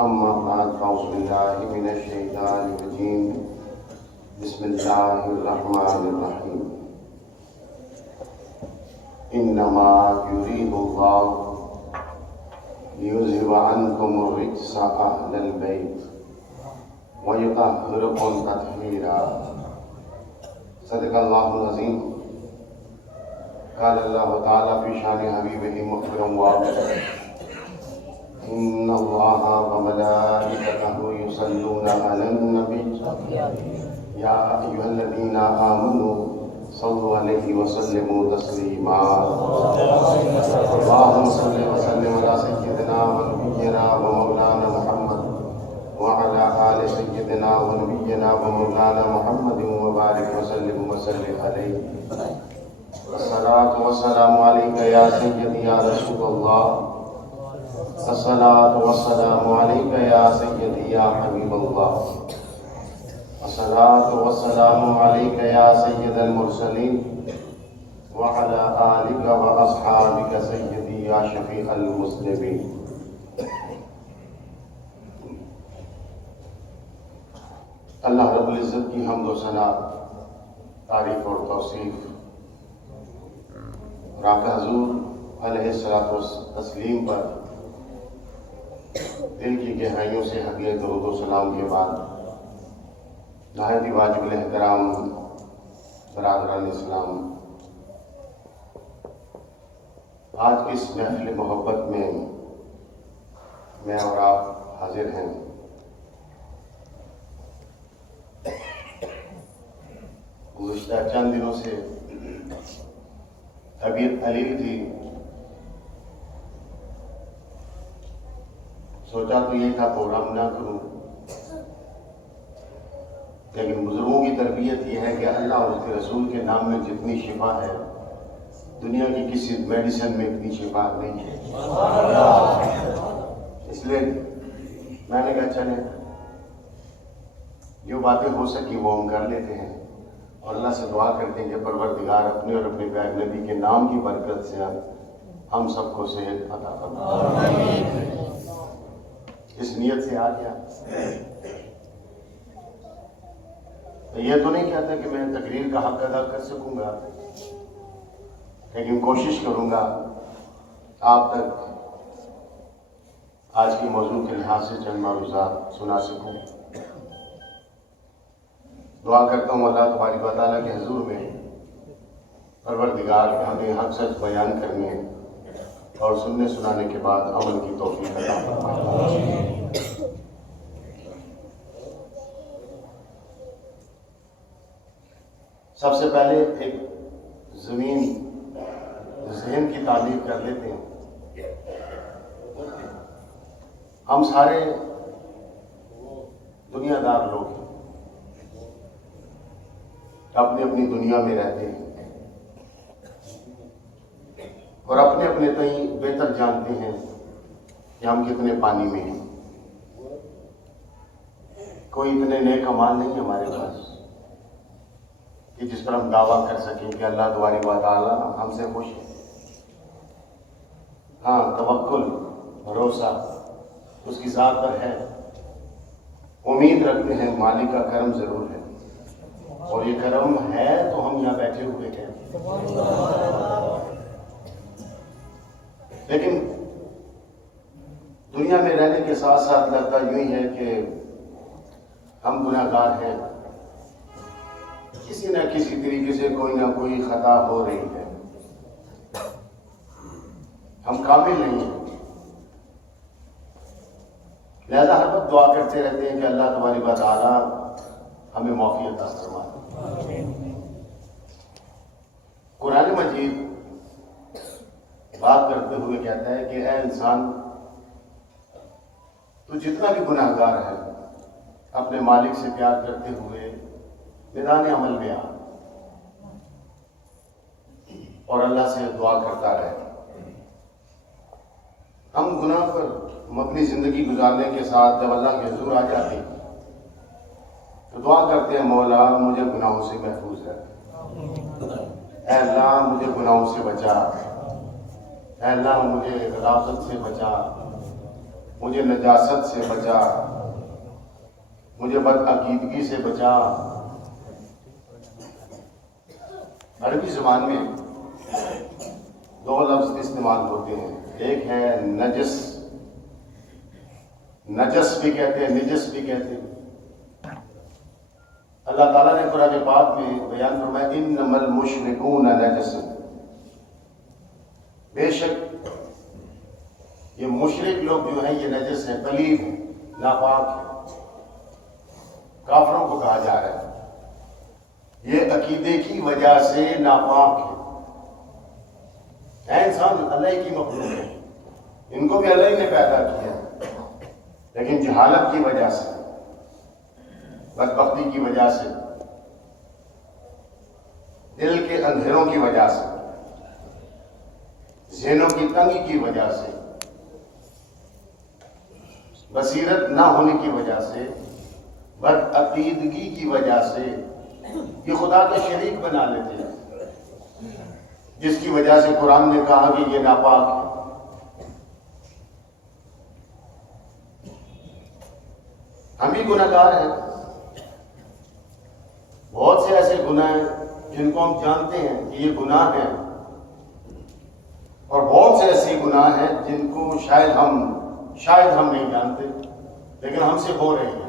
أما بعد فأعوذ بالله من الشيطان الرجيم بسم الله الرحمن الرحيم إنما يريد الله ليذهب عنكم الرجس أهل البيت ويطهركم تطهيرا صدق الله العظيم قال الله تعالى في شان حبيبه مكرم وعظيم إن الله وملائكته يصلون على النبي يا أيها الذين آمنوا صلوا عليه وسلموا تسليما اللهم صل وسلم على سيدنا ونبينا ومولانا محمد وعلى آل سيدنا ونبينا ومولانا محمد وبارك وسلم عليه الصلاة والسلام عليك يا سيدي يا رسول الله الصلاة والسلام عليك يا سيدي يا حبيب الله الصلاة والسلام عليك يا سيد المرسلين وعلى آلك وأصحابك سيدي يا شفيع المسلمين اللہ رب العزت کی حمد و ثنا تعریف اور توصیف اور آقا حضور علیہ الصلوۃ والتسلیم پر دل کی گہرائیوں سے حدیث درود و سلام کے بعد نہایت ہی واجب الاحترام برادران اسلام، آج کی اس محفل محبت میں اور آپ حاضر ہیں۔ گزشتہ چند دنوں سے طبیعت علیل تھی، سوچا تو یہ تھا پروگرام نہ کروں، لیکن بزرگوں کی تربیت یہ ہے کہ اللہ اور اس کے رسول کے نام میں جتنی شفا ہے دنیا کی کسی میڈیسن میں اتنی شفا نہیں ہے۔ اس لیے میں نے کہا چلیں جو باتیں ہو سکی وہ ہم کر لیتے ہیں، اور اللہ سے دعا کرتے ہیں کہ پروردگار اپنے اور اپنے پیارے نبی کے نام کی برکت سے ہم سب کو صحت عطا فرمائے۔ اس نیت سے آ گیا۔ تو یہ تو نہیں کہتا کہ میں تقریر کا حق ادا کر سکوں گا، لیکن کوشش کروں گا آپ تک آج کی موضوع کے لحاظ سے چند معروضات سنا سکوں۔ دعا کرتا ہوں اللہ تبارک و تعالیٰ کے حضور میں پروردگار ہمیں حق سچ بیان کرنے اور سننے سنانے کے بعد عمل کی توفیق عطا فرمائے۔ سب سے پہلے ایک ذہن کی تعلیم کر لیتے ہیں۔ ہم سارے دنیا دار لوگ ہیں، اپنی اپنی دنیا میں رہتے ہیں اور اپنے اپنے تئیں بہتر جانتے ہیں کہ ہم کتنے پانی میں ہیں۔ کوئی اتنے نیک اعمال نہیں ہمارے پاس کہ جس پر ہم دعویٰ کر سکیں کہ اللہ تبارک و تعالیٰ ہم سے خوش ہے۔ ہاں، توکل بھروسہ اس کی ذات پر ہے، امید رکھتے ہیں مالک کا کرم ضرور ہے، اور یہ کرم ہے تو ہم یہاں بیٹھے ہوئے ہیں۔ لیکن دنیا میں رہنے کے ساتھ ساتھ لگتا یوں ہی ہے کہ ہم گناہ گار ہیں، کسی نہ کسی طریقے سے کوئی نہ کوئی خطا ہو رہی ہے، ہم کامل نہیں ہیں۔ لہذا ہر وقت دعا کرتے رہتے ہیں کہ اللہ تبارک و تعالیٰ ہمیں معافی عطا فرمائے۔ قرآن مجید بات کرتے ہوئے کہتا ہے کہ اے انسان، تو جتنا بھی گناہ گار ہے اپنے مالک سے پیار کرتے ہوئے میدان عمل میں آ اور اللہ سے دعا کرتا رہے۔ ہم گناہ پر اپنی زندگی گزارنے کے ساتھ جب اللہ کے حضور آ جاتے ہیں تو دعا کرتے ہیں، مولا مجھے گناہوں سے محفوظ رکھ، اے اللہ مجھے گناہوں سے بچا، اے اللہ مجھے غلاظت سے بچا، مجھے نجاست سے بچا، مجھے بد عقیدگی سے بچا۔ عربی زبان میں دو لفظ استعمال ہوتے ہیں، ایک ہے نجس، نجس بھی کہتے ہیں، نجس بھی کہتے ہیں۔ اللہ تعالیٰ نے قرآن پاک میں بیان فرمایا انما المشرکون نجس، بے شک یہ مشرک لوگ جو ہیں یہ نجس ہیں، پلید ہیں، ناپاک ہیں۔ کافروں کو کہا جا رہا ہے یہ عقیدے کی وجہ سے ناپاک ہے انسان اللہ کی مخلوق ہے، ان کو بھی اللہ ہی نے پیدا کیا، لیکن جہالت کی وجہ سے، بدبختی کی وجہ سے، دل کے اندھیروں کی وجہ سے، ذہنوں کی تنگی کی وجہ سے، بصیرت نہ ہونے کی وجہ سے، بد عقیدگی کی وجہ سے یہ خدا کا شریک بنا لیتے ہیں، جس کی وجہ سے قرآن نے کہا کہ یہ ناپاک ہے۔ ہم بھی گناہ گار ہیں، بہت سے ایسے گناہ ہیں جن کو ہم جانتے ہیں کہ یہ گناہ ہیں، اور بہت سے ایسے گناہ ہیں جن کو شاید ہم نہیں جانتے لیکن ہم سے ہو رہے ہیں۔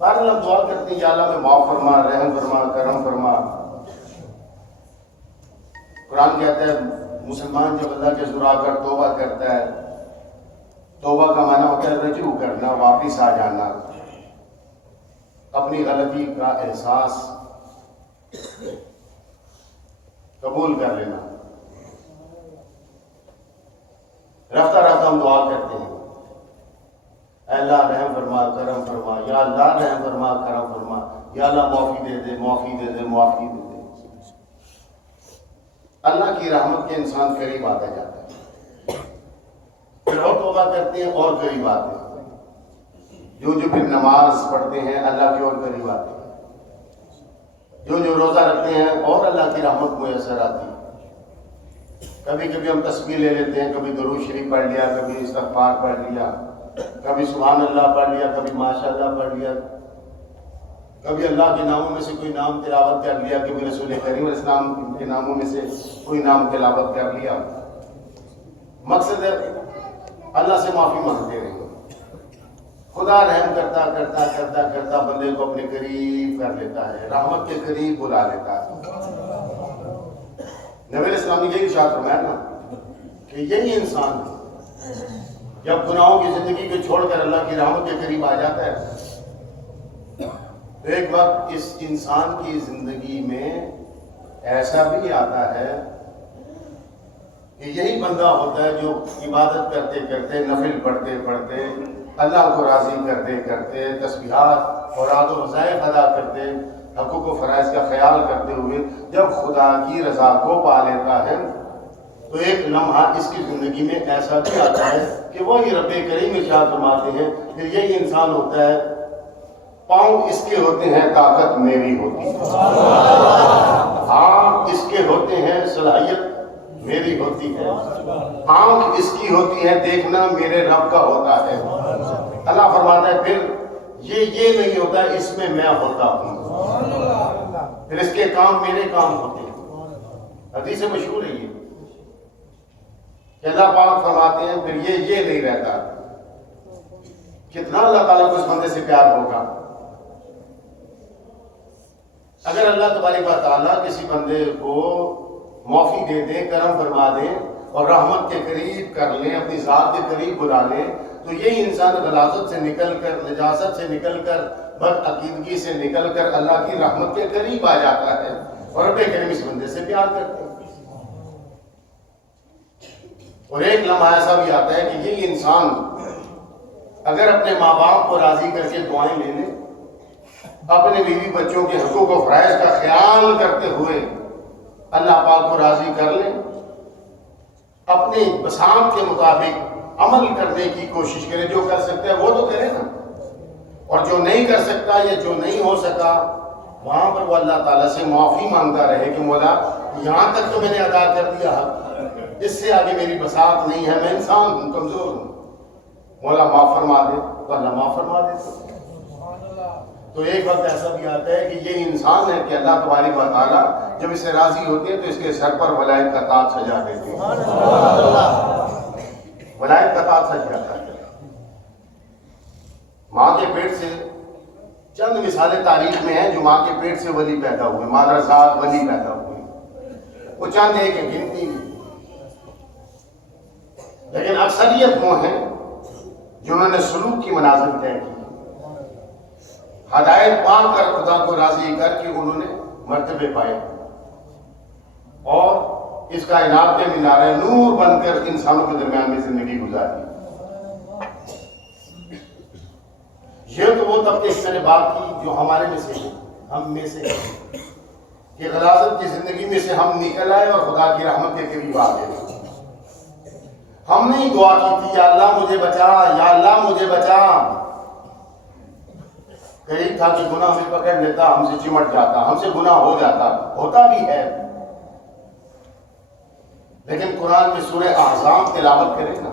بہرحال ہم دعا کرتے ہیں یا اللہ میں معاف فرما، رحم فرما، کرم فرما۔ قرآن کہتا ہے مسلمان جب اللہ کے حضور آ کر توبہ کرتا ہے، توبہ کا معنی ہوتا ہے رجوع کرنا، واپس آ جانا، اپنی غلطی کا احساس قبول کر لینا۔ رفتہ رفتہ ہم دعا کرتے ہیں اے اللہ رحم فرما، کرم فرما، یا اللہ رحم فرما، کرم فرما، یا اللہ معافی دے دے، معافی دے دے، معافی دے دے۔ اللہ کی رحمت کے انسان قریب آتا جاتا ہے، پھر اور توبہ کرتے ہیں اور قریب آتے ہیں، جو پھر نماز پڑھتے ہیں اللہ کی اور قریب آتے ہیں، جو روزہ رکھتے ہیں اور اللہ کی رحمت میسر آتی ہے۔ کبھی کبھی ہم تسبیح لے لیتے ہیں، کبھی درود شریف پڑھ لیا، کبھی استغفار پڑھ لیا، کبھی سبحان اللہ پڑھ لیا، کبھی ماشاء اللہ پڑھ لیا، کبھی اللہ کے ناموں میں سے کوئی نام تلاوت کر لیا، کبھی رسول کریم علیہ السلام کے ناموں میں سے کوئی نام تلاوت کر لیا۔ مقصد ہے اللہ سے معافی مانگتے رہیں، خدا رحم کرتا کرتا کرتا کرتا بندے کو اپنے قریب کر لیتا ہے، رحمت کے قریب بلا لیتا ہے۔ نبی علیہ السلام نے یہی ارشاد فرمایا نا کہ یہی انسان جب گناہوں کی زندگی کو چھوڑ کر اللہ کی رحمت کے قریب آ جاتا ہے تو ایک وقت اس انسان کی زندگی میں ایسا بھی آتا ہے کہ یہی بندہ ہوتا ہے جو عبادت کرتے کرتے، نفل پڑھتے پڑھتے، اللہ کو راضی کرتے کرتے، تسبیحات اور اعمال و وظائف ادا کرتے، حقوق و فرائض کا خیال کرتے ہوئے جب خدا کی رضا کو پا لیتا ہے تو ایک لمحہ اس کی زندگی میں ایسا بھی آتا ہے کہ وہی رب کریم ارشاد فرماتے ہیں کہ یہی انسان ہوتا ہے پاؤں اس کے ہوتے ہیں طاقت میری ہوتی ہے، ہاتھ اس کے ہوتے ہیں صلاحیت میری ہوتی ہے، آنکھ اس کی ہوتی ہے دیکھنا میرے رب کا ہوتا ہے۔ اللہ فرماتا ہے پھر یہ نہیں ہوتا، اس میں میں ہوتا ہوں، پھر اس کے کام میرے کام ہوتے ہیں۔ حدیث مشہور ہے یہ کہ اللہ پاک فرماتے ہیں پھر یہ نہیں رہتا۔ کتنا اللہ تعالیٰ کو اس بندے سے پیار ہوگا اگر اللہ تبارک و تعالیٰ کسی بندے کو معافی دے دے، کرم فرما دے اور رحمت کے قریب کر لیں، اپنی ذات کے قریب بلا لیں، تو یہی انسان غلاظت سے نکل کر، نجاست سے نکل کر، بد عقیدگی سے نکل کر اللہ کی رحمت کے قریب آ جاتا ہے اور رب کریم اس بندے سے پیار کرتے ہیں۔ اور ایک لمحہ ایسا بھی آتا ہے کہ یہی انسان اگر اپنے ماں باپ کو راضی کر کے دعائیں لے لے، اپنے بیوی بچوں کے حقوق و فرائض کا خیال کرتے ہوئے اللہ پاک کو راضی کر لیں، اپنی بساط کے مطابق عمل کرنے کی کوشش کرے، جو کر سکتا ہے وہ تو کرے نا، اور جو نہیں کر سکتا یا جو نہیں ہو سکا وہاں پر وہ اللہ تعالیٰ سے معافی مانگتا رہے کہ مولا یہاں تک تو میں نے ادا کر دیا، اس سے آگے میری بساط نہیں ہے، میں انسان ہوں، کمزور ہوں، مولا معاف فرما دے تو اللہ معاف فرما دے۔ تو ایک وقت ایسا بھی آتا ہے کہ یہ انسان ہے کہ اللہ تبارک و تعالیٰ جب اس سے راضی ہوتے ہیں تو اس کے سر پر ولایت کا تاج سجا دیتے ہیں، ولایت کا تاج سج جاتا ہے۔ ماں کے پیٹ سے چند مثالیں تاریخ میں ہیں جو ماں کے پیٹ سے ولی پیدا ہوئے، مادرزاد ولی پیدا ہوئے، وہ چند ایک ہے، گنتی میں، لیکن اکثریت وہ ہیں جنہوں نے سلوک کی منازل طے کی، ہدایت پا کر خدا کو راضی کر کے انہوں نے مرتبے پائے اور اس کائنات میں مینار نور بن کر انسانوں کے درمیان میں زندگی گزاری۔ یہ تو وہ طبقے اس میں نے بات کی جو ہمارے میں سے ہیں، ہم میں سے ہیں، کہ غلاظت کی زندگی میں سے ہم نکل آئے اور خدا کی رحمت کے قریب آ گئے۔ ہم نے دعا کی تھی، یا اللہ مجھے بچا، یا اللہ مجھے بچا، قریب تھا کہ گناہ ہمیں پکڑ لیتا، ہم سے چمٹ جاتا، ہم سے گناہ ہو جاتا، ہوتا بھی ہے، لیکن قرآن میں سورہ احزاب تلاوت کریں نا،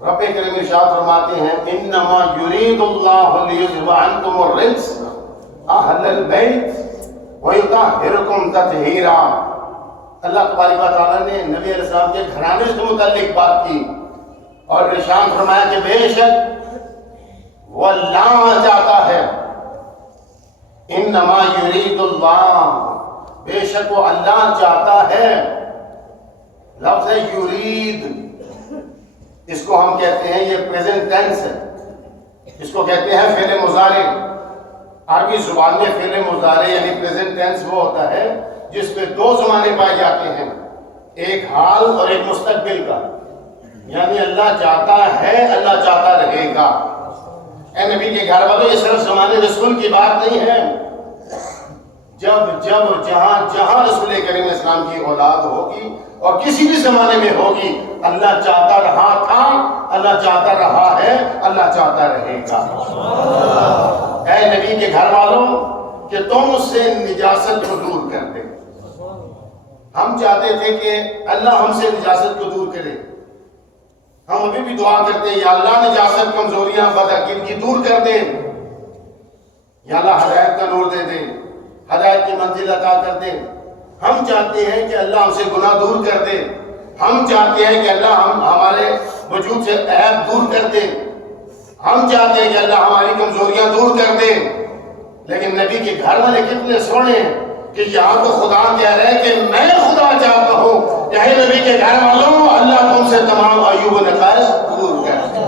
رب کریم ارشاد فرماتے ہیں انما یرید اللہ لیذھب عنکم الرجس اہل البیت ویطہرکم تطہیرا۔ اللہ تبارک و تعالیٰ نے نبی علیہ السلام کے گھرانے سے متعلق بات کی اور ارشاد فرمایا کہ بے شک وہ اللہ چاہتا ہے، انما یرید اللہ، بے شک وہ اللہ چاہتا ہے۔ لفظ ہے یرید، اس کو ہم کہتے ہیں، یہ پریزنٹ ٹینس ہے، اس کو کہتے ہیں فعل مضارع۔ عربی زبان میں فعل مضارع یعنی پریزنٹ ٹینس وہ ہوتا ہے جس میں دو زمانے پائے جاتے ہیں، ایک حال اور ایک مستقبل کا، یعنی اللہ چاہتا ہے، اللہ چاہتا رہے گا۔ اے نبی کے گھر والوں، یہ صرف زمانے رسول کی بات نہیں ہے، جب اور جہاں رسول کریم اسلام کی اولاد ہوگی اور کسی بھی زمانے میں ہوگی، اللہ چاہتا رہا تھا، اللہ چاہتا رہا ہے، اللہ چاہتا رہے گا۔ اے نبی کے گھر والوں کہ تم اس سے نجاست کو دور کر دے۔ ہم چاہتے تھے کہ اللہ ہم سے نجاست کو دور کرے، ہم ابھی بھی دعا کرتے ہیں یا اللہ نجاست، کمزوریاں، بدعقیدگی دور کر دے، یا اللہ ہدایت کا نور دے دے، ہدایت کی منزل عطا کر دے۔ ہم چاہتے ہیں کہ اللہ ہم سے گناہ دور کر دے، ہم چاہتے ہیں کہ اللہ ہمارے وجود سے عیب دور کر دے، ہم چاہتے ہیں کہ اللہ ہماری کمزوریاں دور کر دے۔ لیکن نبی کے گھر والے کتنے سونے ہیں کہ یہاں تو خدا کہہ رہے ہیں کہ میں خدا چاہتا ہوں، یہی نبی کے گھر والوں اللہ تم سے تمام عیوب و نقائص دور کر دے۔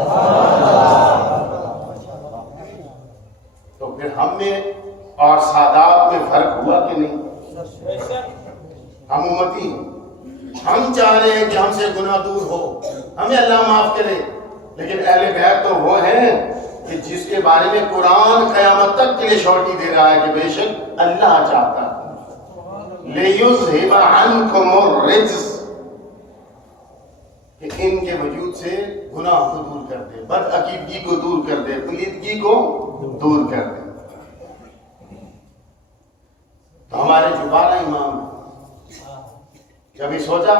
تو پھر ہم میں اور سادات میں فرق ہوا کہ نہیں؟ ہم امتی ہیں، ہم چاہ رہے ہیں کہ ہم سے گناہ دور ہو، ہمیں اللہ معاف کرے، لیکن اہل بیت تو وہ ہیں کہ جس کے بارے میں قرآن قیامت تک کے لیے شورٹی دے رہا ہے کہ بے شک اللہ چاہتا ہے لِيُذْهِبَ عَنْكُمُ الرِّجْسَ، کہ ان کے وجود سے گناہ کو دور کر دے، بدعقیدگی کو دور کر دے، پلیدگی کو دور کر دے۔ تو ہمارے جو 12 امام کبھی سوچا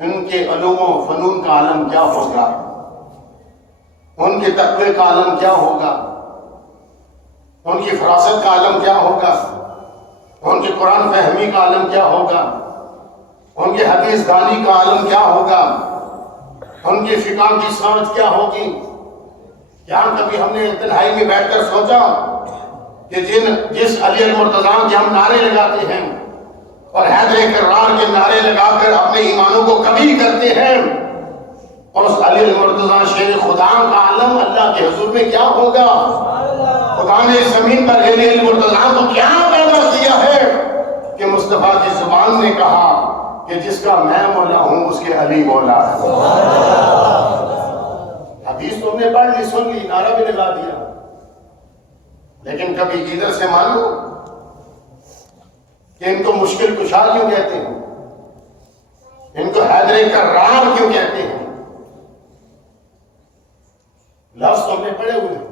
ان کے علوم و فنون کا عالم کیا ہوگا، ان کے تقوی کا عالم کیا ہوگا، ان کی فراست کا عالم کیا ہوگا، ان کی قرآن فہمی کا عالم کیا ہوگا، ان کی حدیث دانی کا عالم کیا ہوگا، ان کی فقہ کی سمجھ کیا ہوگی۔ کیا کبھی ہم نے تنہائی میں بیٹھ کر سوچا کہ جس علی المرتضیٰ کے ہم نعرے لگاتے ہیں اور حیدر کرار کے نعرے لگا کر اپنے ایمانوں کو کبھی کرتے ہیں، اور اس علی المرتضیٰ شیر خدا کا عالم اللہ کے حضور میں کیا ہوگا؟ خدا نے زمین پر علی المرتضیٰ کو کیا پیدا کیا ہے کہ مصطفیٰ کی زبان نے کہا کہ جس کا میں مولا ہوں اس کے علی مولا ہے۔ حدیث تم نے پڑھ لی، سن لی، نعرہ بھی لگا دیا، لیکن کبھی ادھر سے مانو کہ ان کو مشکل کشا کیوں کہتے ہیں، ان کو حیدر کرار کیوں کہتے ہیں؟ لفظ تو ہم نے پڑھے ہوئے ہیں،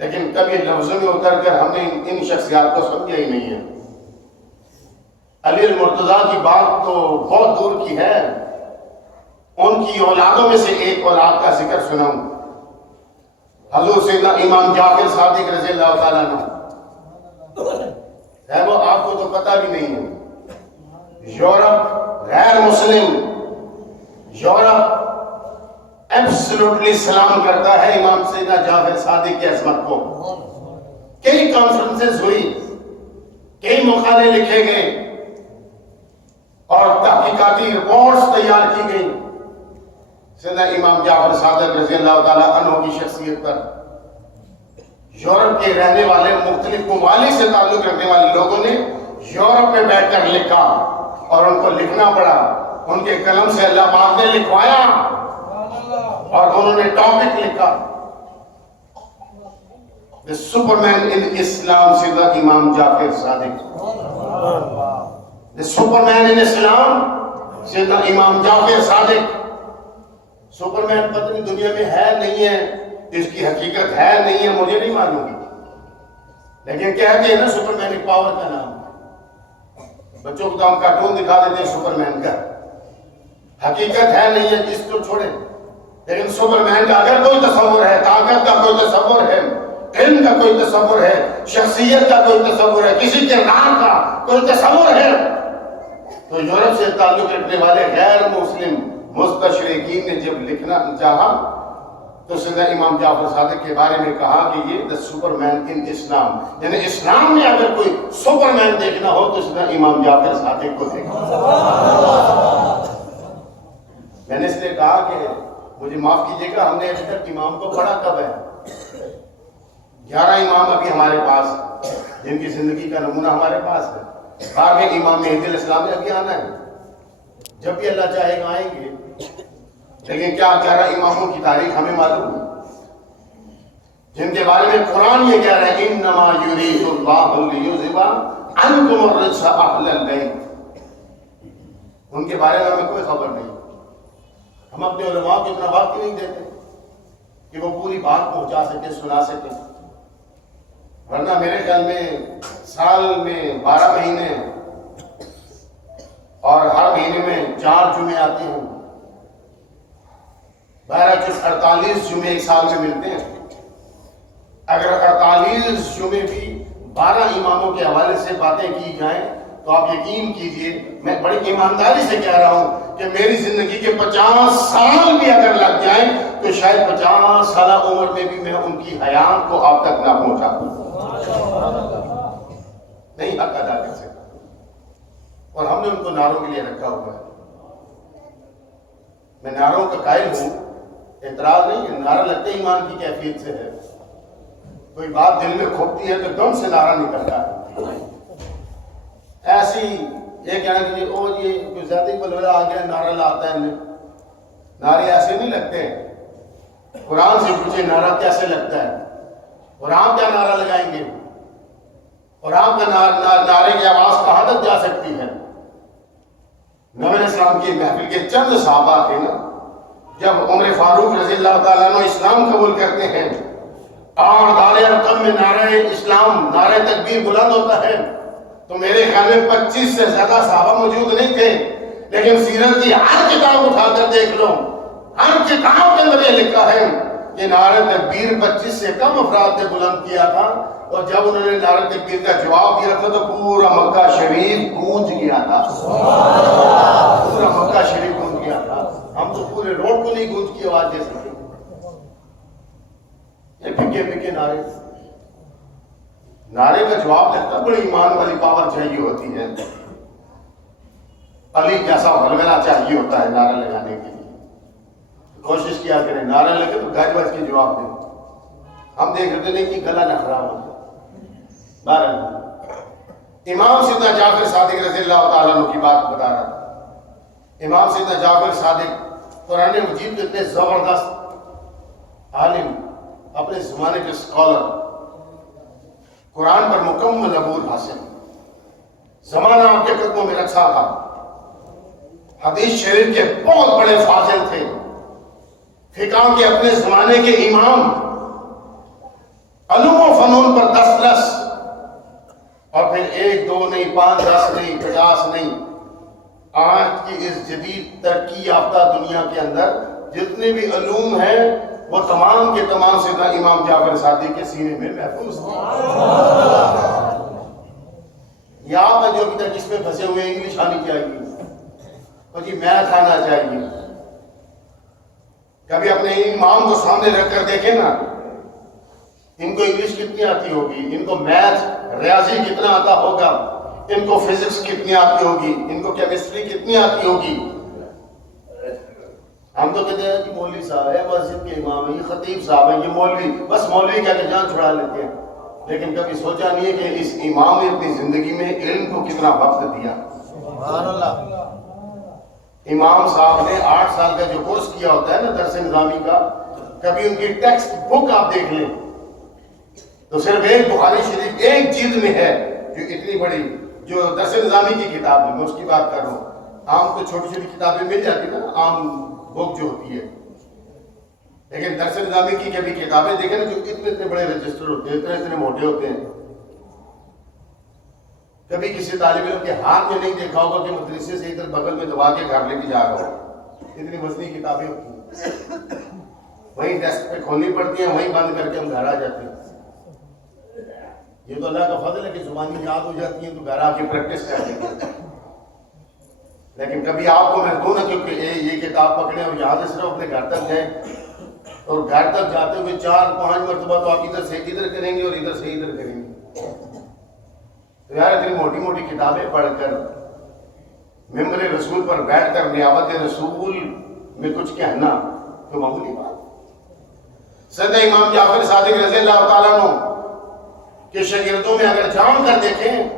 لیکن کبھی لفظوں میں اتر کر ہم نے ان شخصیات کو سمجھا ہی نہیں ہے۔ علی المرتضیٰ کی بات تو بہت دور کی ہے، ان کی اولادوں میں سے ایک اولاد کا ذکر سناؤں، حضور سیدنا امام جعفر صادق رضی اللہ تعالیٰ عنہ ہے، وہ آپ کو تو پتہ بھی نہیں ہے، یورپ غیر مسلم یورپ ایبسلوٹلی سلام کرتا ہے امام سیدنا جعفر صادق کی عظمت کو۔ کئی کانفرنسز ہوئی، کئی مقالے لکھے گئے اور تحقیقاتی رپورٹس تیار کی گئی سیدنا امام جعفر صادق رضی اللہ تعالیٰ عنہ کی شخصیت پر۔ یورپ کے رہنے والے مختلف ممالک سے تعلق رکھنے والے لوگوں نے یورپ میں بیٹھ کر لکھا اور ان کو لکھنا پڑا، ان کے قلم سے اللہ پاک نے لکھوایا اور انہوں نے ٹاپک لکھا، The Superman in Islam سیدنا امام جعفر صادق۔ The Superman in Islam سیدنا امام جعفر صادق۔ سپرمین پتہ نہیں دنیا میں ہے نہیں ہے، اس کی حقیقت ہے نہیں ہے، مجھے نہیں معلوم، لیکن کہتے ہیں نا سپرمین ایک پاور کا نام، بچوں کو تو ہم کارٹون دکھا دیتے ہیں سپرمین کا، حقیقت ہے نہیں ہے اس کو چھوڑیں، لیکن سپرمین کا اگر کوئی تصور ہے، طاقت کا کوئی تصور ہے، علم کا کوئی تصور ہے، شخصیت کا کوئی تصور ہے، کسی کردار کا کوئی تصور ہے، تو یورپ سے تعلق رکھنے والے غیر مسلم مستشرقین نے جب لکھنا چاہا تو سیدنا امام جعفر صادق کے بارے میں کہا کہ یہ the Superman in Islam، یعنی اسلام میں اگر کوئی سپرمین دیکھنا ہو تو سیدنا امام جعفر صادق کو دیکھنا۔ میں نے اس لیے کہا کہ مجھے معاف کیجیے گا، ہم نے ابھی تک امام کو پڑھا کب ہے؟ 11 امام ابھی ہمارے پاس جن کی زندگی کا نمونہ ہمارے پاس ہے، باقی امام مہدی علیہ السلام نے ابھی آنا ہے، جب بھی اللہ چاہے گا آئیں گے، لیکن کیا 11 اماموں کی تاریخ ہمیں معلوم ہے جن کے بارے میں قرآن یہ کہہ رہا ہے انما یرید اللہ لیذھب عنکم الرجس اہل البیت، ان کے بارے میں ہمیں کوئی خبر نہیں، ہم اپنے علماء کو اتنا وقت نہیں دیتے کہ وہ پوری بات پہنچا سکے، سنا سکے، ورنہ میرے خیال میں سال میں 12 مہینے اور ہر مہینے میں 4 جمعے آتے ہیں، 48 جمعے ایک سال میں ملتے ہیں، اگر 48 جمعے بھی 12 اماموں کے حوالے سے باتیں کی جائیں تو آپ یقین کیجئے، میں بڑی ایمانداری سے کہہ رہا ہوں کہ میری زندگی کے 50 سال بھی اگر لگ جائیں تو شاید 50 سالہ عمر میں بھی میں ان کی حیات کو آپ تک نہ پہنچا نہیں حق ادا کر سکتا، اور ہم نے ان کو نعروں کے لیے رکھا ہوا ہے۔ میں نعروں کا قائل ہوں، اعتراض نہیں ہے، نعرہ لگتے ایمان کی کیفیت سے ہے، کوئی بات دل میں کھوپتی ہے تو دم سے نعرہ نکلتا ہے، ایسی یہ کہنا کہ او یہ کوئی ذاتی بلولا آ گیا نعرہ لاتا ہے، نعرے ایسے نہیں لگتے، قرآن سے پوچھے نعرہ کیسے لگتا ہے، اور آپ کیا نعرہ لگائیں گے، اور آپ کا نعرے کی آواز کہاں تک جا سکتی ہے؟ نبی علیہ السلام کی محفل کے چند صحابہ تھے نا، جب عمر فاروق رضی اللہ تعالیٰ عنہ اسلام قبول کرتے ہیں اور دار ارقم میں نعرہ اسلام، نعرہ تکبیر بلند ہوتا ہے، تو میرے خیال میں 25 سے زیادہ صحابہ موجود نہیں تھے، لیکن سیرت کی ہر کتاب اٹھا کر دیکھ لو، ہر کتاب کے اندر یہ لکھا ہے کہ نعرہ تکبیر 25 سے کم افراد نے بلند کیا تھا، اور جب انہوں نے نعرہ تکبیر کا جواب دیا تھا تو پورا مکہ شریف گونج گیا تھا، پورا مکہ شریف گونج گیا تھا، ہم تو پورے روڈ کو نہیں گونج کی آواز دے سکتے، یہ پھکے پھکے نعرے کا جواب لگتا، بڑی ایمان والی پاور چاہیے ہوتی ہے، علی جیسا ولولہ چاہیے ہوتا ہے نعرہ لگانے کے لیے، کوشش کیا کریں نعرہ لگے تو گج بج کے جواب دیں، ہم دیکھ رہے نہیں کہ گلا نہ خراب ہو۔ بہرحال امام سیدنا جعفر صادق رضی اللہ تعالیٰ عنہ کی بات بتا رہا تھا، امام سیدنا جعفر صادق قرآن مجید کے اتنے زبردست عالم، اپنے زمانے کے اسکالر، قرآن پر مکمل عبور حاصل، زمانہ آپ کے قدموں میں رکھا تھا، حدیث شریف کے بہت بڑے فاضل تھے، فقہ کے اپنے زمانے کے امام، علوم و فنون پر دسترس، اور پھر 1 2 نہیں 5 10 نہیں 50 نہیں آج کی اس جدید ترقی یافتہ دنیا کے اندر جتنے بھی علوم ہیں وہ تمام کے تمام سیدنا امام جعفر صادق کے سینے میں محفوظ ہیں. یہاں پر جو ابھی تک اس میں پھنسے ہوئے انگلش آنی چاہیے اور جی میتھ آنا چاہیے. کبھی اپنے امام کو سامنے رکھ کر دیکھیں نا, ان کو انگلش کتنی آتی ہوگی, ان کو میتھ ریاضی کتنا آتا ہوگا, ان کو فزکس کتنی آتی ہوگی, ان کو کیمسٹری کتنی آتی ہوگی. ہم تو کہتے ہیں کہ مولوی صاحب ہے, مسجد کے امام ہے, یہ خطیب صاحب ہے, یہ مولوی, بس مولوی کہہ کے جان چھڑا لیتے ہیں. لیکن کبھی سوچا نہیں ہے کہ اس امام نے اپنی زندگی میں علم کو کتنا وقت دیا. سبحان اللہ. امام صاحب نے 8 سال کا جو کورس کیا ہوتا ہے نا درس نظامی کا, کبھی ان کی ٹیکسٹ بک آپ دیکھ لیں تو صرف ایک بخاری شریف ایک جلد میں ہے, جو اتنی بڑی جو درس نظامی کی کتاب ہے, میں اس کی بات کر رہا ہوں. عام تو چھوٹی چھوٹی کتابیں مل جاتی نا, عام بک جو ہوتی ہے, لیکن درس نظامی کی کبھی کتابیں دیکھیں نا جو اتنے بڑے رجسٹر ہوتے ہیں, اتنے موٹے ہوتے ہیں. کبھی کسی طالب علم کے ہاتھ میں نہیں دیکھا ہوگا کہ مدرسے سے ادھر بغل میں دبا کے گھر لے کے جا رہا ہو. اتنی وزنی کتابیں ہوتی ہیں, وہیں ڈیسک پہ کھولنی پڑتی ہیں, وہیں بند کر کے ہم گھر آ جاتے ہیں. یہ تو اللہ کا فضل ہے کہ زبانی یاد ہو جاتی ہیں تو گھر آ کے پریکٹس کر لیں گے. لیکن کبھی آپ کو میں دوں نا کیونکہ یہ کتاب پکڑے اور یہاں سے صرف اپنے گھر تک جائیں, اور گھر تک جاتے ہوئے 4-5 مرتبہ تو آپ ادھر سے ادھر کریں گے اور ادھر سے ادھر کریں گے. تو یار اتنی موٹی موٹی کتابیں پڑھ کر ممبر رسول پر بیٹھ کر نیابت رسول میں کچھ کہنا تو معمولی بات. سیدنا امام جعفر صادق رضی اللہ تعالیٰ عنہ کے شاگردوں میں اگر جان کر دیکھیں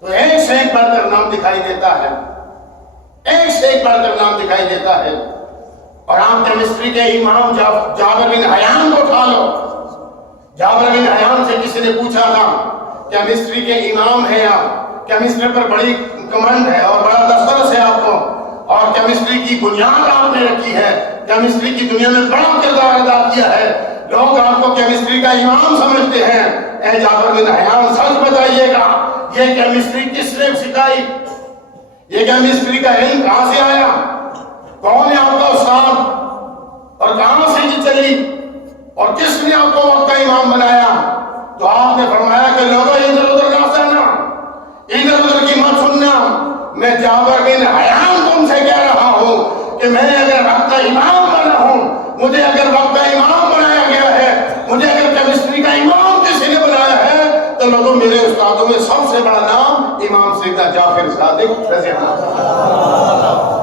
تو ایک سے ایک بڑھ کر نام دکھائی دیتا ہے, ایک سے ایک بڑھ کر نام دکھائی دیتا ہے. اور آپ کیمسٹری کے امام جابر بن حیان کو اٹھا لو. جابر بن حیان سے کسی نے پوچھا تھا کیمسٹری کے امام ہیں آپ, کیمسٹری پر بڑی کمانڈ ہے اور بڑا دسترس ہے آپ کو, اور کیمسٹری کی بنیاد آپ نے رکھی ہے, کیمسٹری کی دنیا میں بڑا کردار ادا کیا ہے, لوگ آپ کو کیمسٹری کا امام سمجھتے ہیں. اے جابر بن حیان سچ بتائیے گا یہ کیمسٹری کس نے سکھائی, یہ کیمسٹری کا علم کہاں سے آیا, کون ہے آپ کا استاد, اور کہاں سے یہ چلی, اور کس نے آپ کو وقت کا امام بنایا. تو آپ نے فرمایا کہ لوگوں ادھر ادھر نہ سننا, ادھر ادھر کی مت سننا. میں جابر بن حیان تم سے کہہ رہا ہوں کہ میں اگر وقت کا امام بنا ہوں, مجھے اگر وقت کا امام بنایا گیا ہے, مجھے اگر کیمسٹری کا امام کسی نے بنایا ہے, تو لوگوں میرے استادوں میں سب سے بڑا نام امام سیدنا جعفر صادق رضی اللہ عنہ.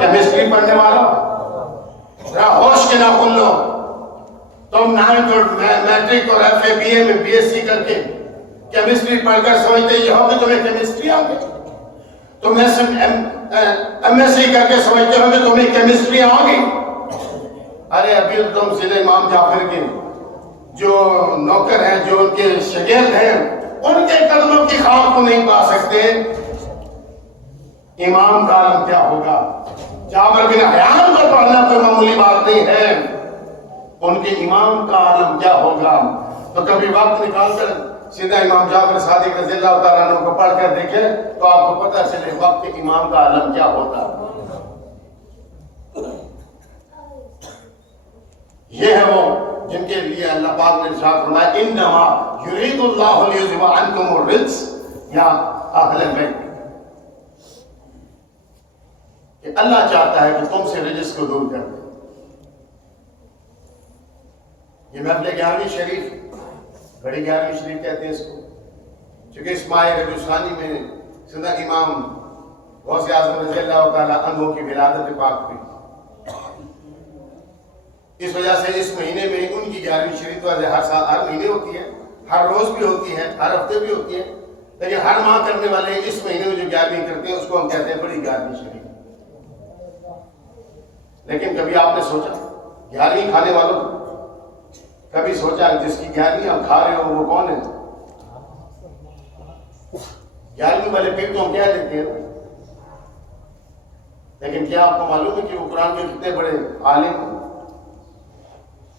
کیمسٹری پڑھنے والا ذرا ہوش کے نہ کھل لو. تم 9th اور میٹرک اور ایف اے بی اے میں بی ایس سی کر کے کیمسٹری پڑھ کر سمجھتے یہ ہو کہ تمہیں کیمسٹری آ گئی. تم ایم ایس سی کر کے سمجھتے ہو کہ تمہیں کیمسٹری آ گئی. ارے ابھی تم سیدھے امام جعفر کے جو نوکر ہیں, جو ان کے شاگرد ہیں, ان کے قدموں کی خاک کو نہیں پا سکتے. امام کا عالم کیا ہوگا. جابر بن حیان کو پڑھنا کوئی معمولی بات نہیں ہے, ان کے امام کا عالم کیا ہوگا. تو کبھی وقت نکال کر سیدھا امام جعفر صادق رضی اللہ تعالیٰ عنہ کو پڑھ کر دیکھیں تو آپ کو پتہ چلے وقت کے امام کا عالم کیا ہوتا. یہ ہے وہ جن کے لیے اللہ پاک نے ارشاد فرمایا انما یرید اللہ لیذهب عنکم الرجس یا اہل البیت, کہ اللہ چاہتا ہے کہ تم سے رجس کو دور کر دے. یہ محفل 11ویں شریف, بڑی 11ویں شریف کہتے ہیں اس کو, چونکہ اس ماہ ربیع ثانی میں سیدنا امام غوث اعظم رضی اللہ تعالیٰ عنہ کی ولادت پاک ہوئی. اس وجہ سے اس مہینے میں ان کی 11ویں شریف ہر سال ہر مہینے ہوتی ہے, ہر روز بھی ہوتی ہے, ہر ہفتے بھی ہوتی ہے, لیکن ہر ماہ کرنے والے اس مہینے میں جو 11ویں کرتے ہیں اس کو ہم کہتے ہیں بڑی 11ویں شریف. لیکن کبھی آپ نے سوچا 11ویں کھانے والوں, کبھی سوچا جس کی 11ویں ہم کھا رہے ہو وہ کون ہے؟ 11ویں والے پیر تو ہم کہہ دیتے ہیں, لیکن کیا آپ کو معلوم ہے کہ وہ قرآن کے کتنے بڑے عالم ہیں،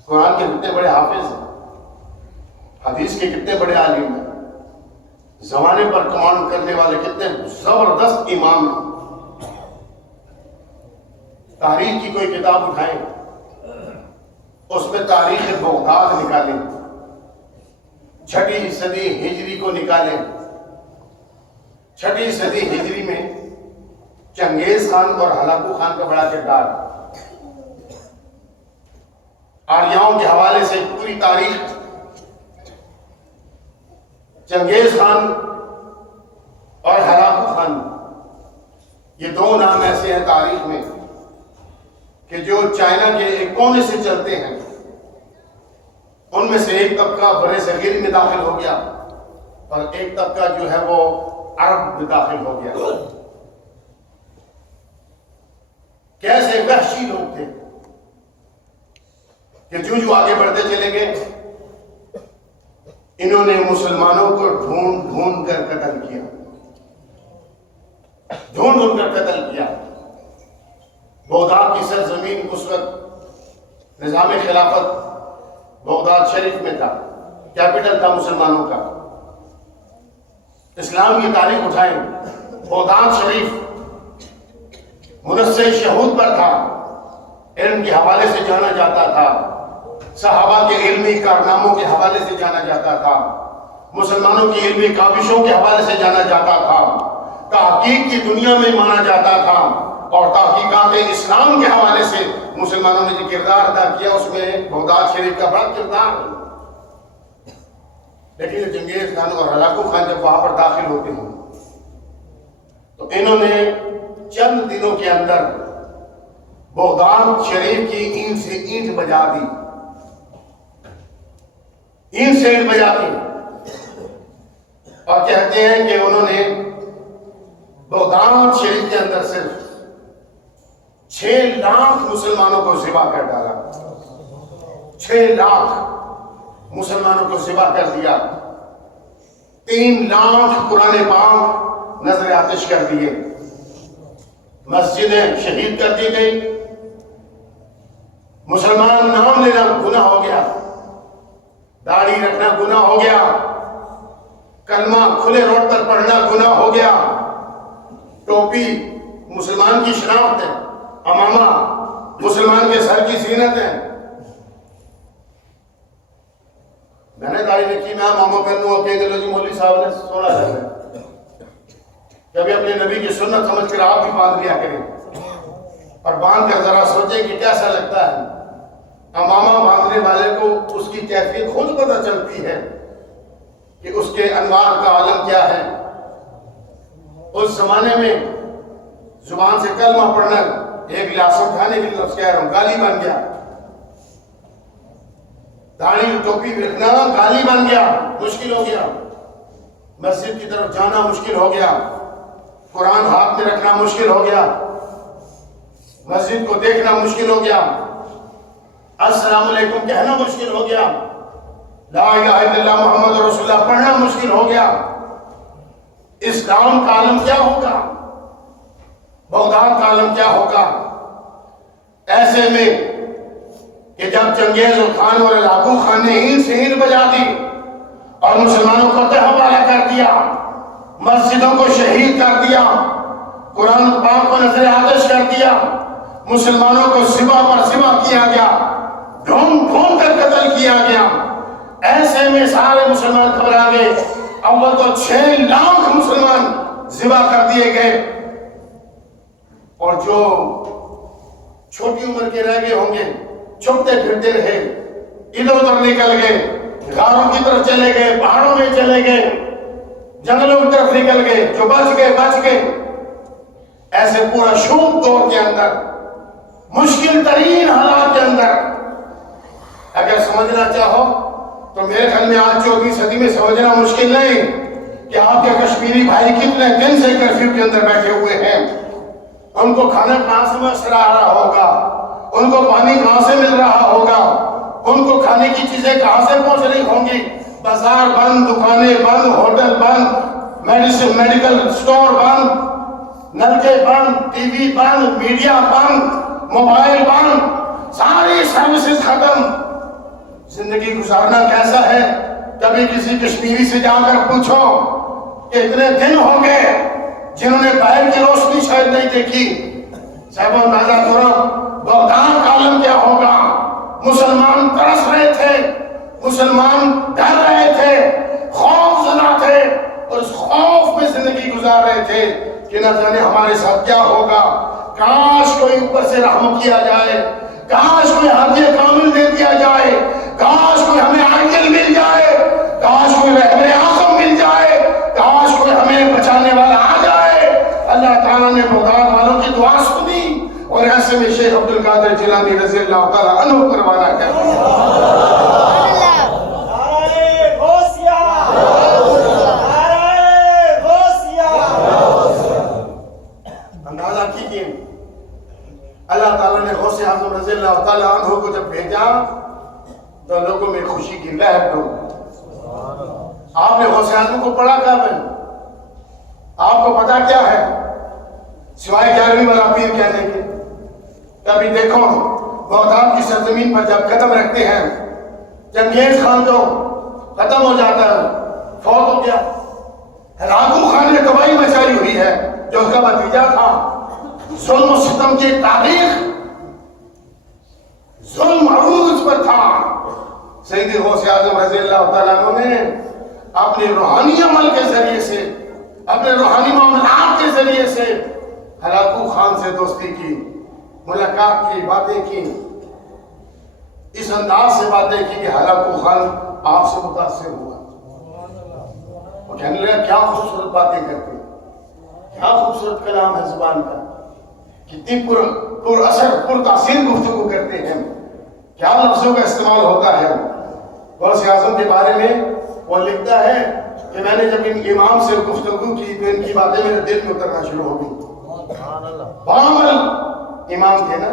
قرآن کے کتنے بڑے حافظ ہیں، حدیث کے کتنے بڑے عالم ہیں، زمانے پر کمانڈ کرنے والے کتنے زبردست امام ہیں؟ تاریخ کی کوئی کتاب اٹھائیں، اس میں تاریخ بغداد نکالیں، 6 صدی ہجری کو نکالیں۔ 6 صدی ہجری میں چنگیز خان اور ہلاکو خان کا بڑا کردار، آریاؤں کے حوالے سے پوری تاریخ۔ چنگیز خان اور ہلاکو خان، یہ 2 نام ایسے ہیں تاریخ میں کہ جو چائنا کے ایک کونے سے چلتے ہیں۔ ان میں سے ایک طبقہ برے صغیر میں داخل ہو گیا اور ایک طبقہ جو ہے وہ عرب میں داخل ہو گیا۔ کیسے وحشی لوگ تھے کہ جو آگے بڑھتے چلے گئے، انہوں نے مسلمانوں کو ڈھونڈ ڈھونڈ کر قتل کیا، ڈھونڈ ڈھونڈ کر قتل کیا۔ بغداد کی سرزمین اس وقت نظام خلافت بغداد شریف میں تھا، کیپٹل تھا مسلمانوں کا۔ اسلام کی تاریخ اٹھائیں، بغداد شریف منصر شہود پر تھا، علم کے حوالے سے جانا جاتا تھا، صحابہ کے علمی کارناموں کے حوالے سے جانا جاتا تھا، مسلمانوں کی علمی کاوشوں کے حوالے سے جانا جاتا تھا، تحقیق کی دنیا میں مانا جاتا تھا، اور تحقیقات اسلام کے حوالے سے مسلمانوں نے جو کردار ادا کیا اس میں بغداد شریف کا بڑا کردار ہے۔ لیکن چنگیز خان اور ہلاکو خان جب وہاں پر داخل ہوتے ہیں تو انہوں نے چند دنوں کے اندر بغداد شریف کی اینٹ سے اینٹ بجا دی، اینٹ سے اینٹ بجا دی، اور کہتے ہیں کہ انہوں نے بغداد شریف کے اندر صرف 6 لاکھ مسلمانوں کو ذبح کر ڈالا، 6 لاکھ مسلمانوں کو ذبح کر دیا، 3 لاکھ قرآن پاک نظر آتش کر دیے، مسجدیں شہید کر دی گئی، مسلمان نام لینا گناہ ہو گیا، داڑھی رکھنا گناہ ہو گیا، کلمہ کھلے روڈ پر پڑھنا گناہ ہو گیا، ٹوپی مسلمان کی شناخت ہے، امامہ مسلمان کے سر کی زینت ہے۔ میں نے داڑھی رکھی، میں امامہ پہنوں اور کہہ لو جی مولوی صاحب نے سونا ہے، کبھی اپنے نبی کی سنت سمجھ کر آپ بھی باندھ لیا کریں، اور باندھ کر ذرا سوچیں کہ کیسا لگتا ہے۔ امامہ باندھنے والے کو اس کی کیفیت خود پتہ چلتی ہے کہ اس کے انوار کا عالم کیا ہے۔ اس زمانے میں زبان سے کلمہ پڑھنا ایک ریاست کھانے کے لفظ کہہ رہا ہوں، گالی بن گیا، داڑھی ٹوپی رکھنا گالی بن گیا، مشکل ہو گیا، مسجد کی طرف جانا مشکل ہو گیا، قرآن ہاتھ میں رکھنا مشکل ہو گیا، مسجد کو دیکھنا مشکل ہو گیا، السلام علیکم کہنا مشکل ہو گیا، لا الہ الا اللہ محمد رسول اللہ پڑھنا مشکل ہو گیا۔ اسلام کا عالم کیا ہوگا، بغداد کا عالم کیا ہوگا؟ ایسے میں کہ جب چنگیز خان اور ہلاکو خان نے اینٹ سے اینٹ بجا دی اور مسلمانوں کو تہوالہ کر دیا، مسجدوں کو شہید کر دیا، قرآن پاک کو نظر آتش کر دیا، مسلمانوں کو ذبح پر ذبح کیا گیا، ڈھونڈ ڈھونڈ کر قتل کیا گیا، ایسے میں سارے مسلمان گھبرا گئے۔ اول تو 6 لاکھ مسلمان ذبح کر دیے گئے، اور جو چھوٹی عمر کے رہ گئے ہوں گے چھپتے پھرتے رہے، ادھر ادھر نکل گئے، غاروں کی طرف چلے گئے، پہاڑوں میں چلے گئے، جنگلوں کی طرف نکل گئے، جو بچ گئے۔ ایسے پورا شوم دور کے اندر، مشکل ترین حالات کے اندر اگر سمجھنا چاہو تو میرے خیال میں آج 14ویں صدی میں سمجھنا مشکل نہیں کہ آپ کے کشمیری بھائی کتنے دن سے کرفیو کے اندر بیٹھے ہوئے ہیں، ان کو کھانا کہاں سے میسر آ رہا ہوگا، ان کو پانی کہاں سے مل رہا ہوگا، ان کو کھانے کی چیزیں کہاں سے پہنچ رہی ہوں گی، بازار بند، دکانیں بند، ہوٹل بند، میڈیکل سٹور بند، نلکے بند، ٹی وی بند، میڈیا بند، موبائل بند، ساری سروسز ختم. زندگی گزارنا کیسا ہے؟ کبھی کسی کشمیری سے جا کر پوچھو کہ اتنے دن ہو گئے جنہوں نے باہر کی روشنی شاید نہیں دیکھی. صاحب اندازہ کرو بغداد کا عالم کیا ہوگا. مسلمان ترس رہے تھے، مسلمان ڈر رہے تھے، خوف زدہ تھے، اور اس خوف میں زندگی گزار رہے تھے کہ نہ جانے ہمارے ساتھ کیا ہوگا. کاش کوئی اوپر سے رحم کیا جائے، کاش کوئی ہدیہ کامل دے دیا جائے، کاش کوئی ہمیں آئیڈل مل جائے، کاش کوئی رہبر اعظم مل جائے، کاش کوئی ہمیں بچانے والا آ جائے. اللہ تعالیٰ نے بغداد والوں کی دعا سنی اور ایسے میں شیخ عبد القادر جیلانی رضی اللہ تعالیٰ عنہ پروانہ کہتے اندازہ کیجئے. اللہ تعالیٰ نے غوث اعظم رضی اللہ تعالیٰ عنہ کو جب بھیجا تو لوگوں میں خوشی کی لہر ڈولی. آپ نے غوث اعظم کو پڑھا کب ہے؟ آپ کو پتا کیا ہے سوائے 11ویں والا پیر کہنے کے؟ کبھی دیکھو بغداد کی سرزمین پر جب قدم رکھتے ہیں، چنگیز خان تو ختم ہو جاتا ہے، فوت ہو گیا. ہلاکو خان نے تباہی مچائی ہوئی ہے جو اس کا نتیجہ تھا ظلم و ستم کی تاریخ. ظلم عروج پر تھا. سیدی غوث اعظم رضی اللہ تعالیٰ عنہ نے اپنے روحانی عمل کے ذریعے سے، اپنے روحانی معاملات کے ذریعے سے ہلاکو خان سے دوستی کی، ملاقات کی، باتیں کی. اس انداز سے باتیں کی کہ ہلاکو خان آپ سے متاثر ہوا. وہ کہنے لگا کیا خوبصورت باتیں کرتے ہیں، کیا خوبصورت کلام ہے زبان کا، کتنی پر اثر پر تاثیر گفتگو کرتے ہیں، کیا لفظوں کا استعمال ہوتا ہے. غوث اعظم کے بارے میں وہ لکھتا ہے کہ میں نے جب ان امام سے گفتگو کی تو ان کی باتیں میرے دل میں اترنا شروع ہو گئی. بامل امام تھے نا،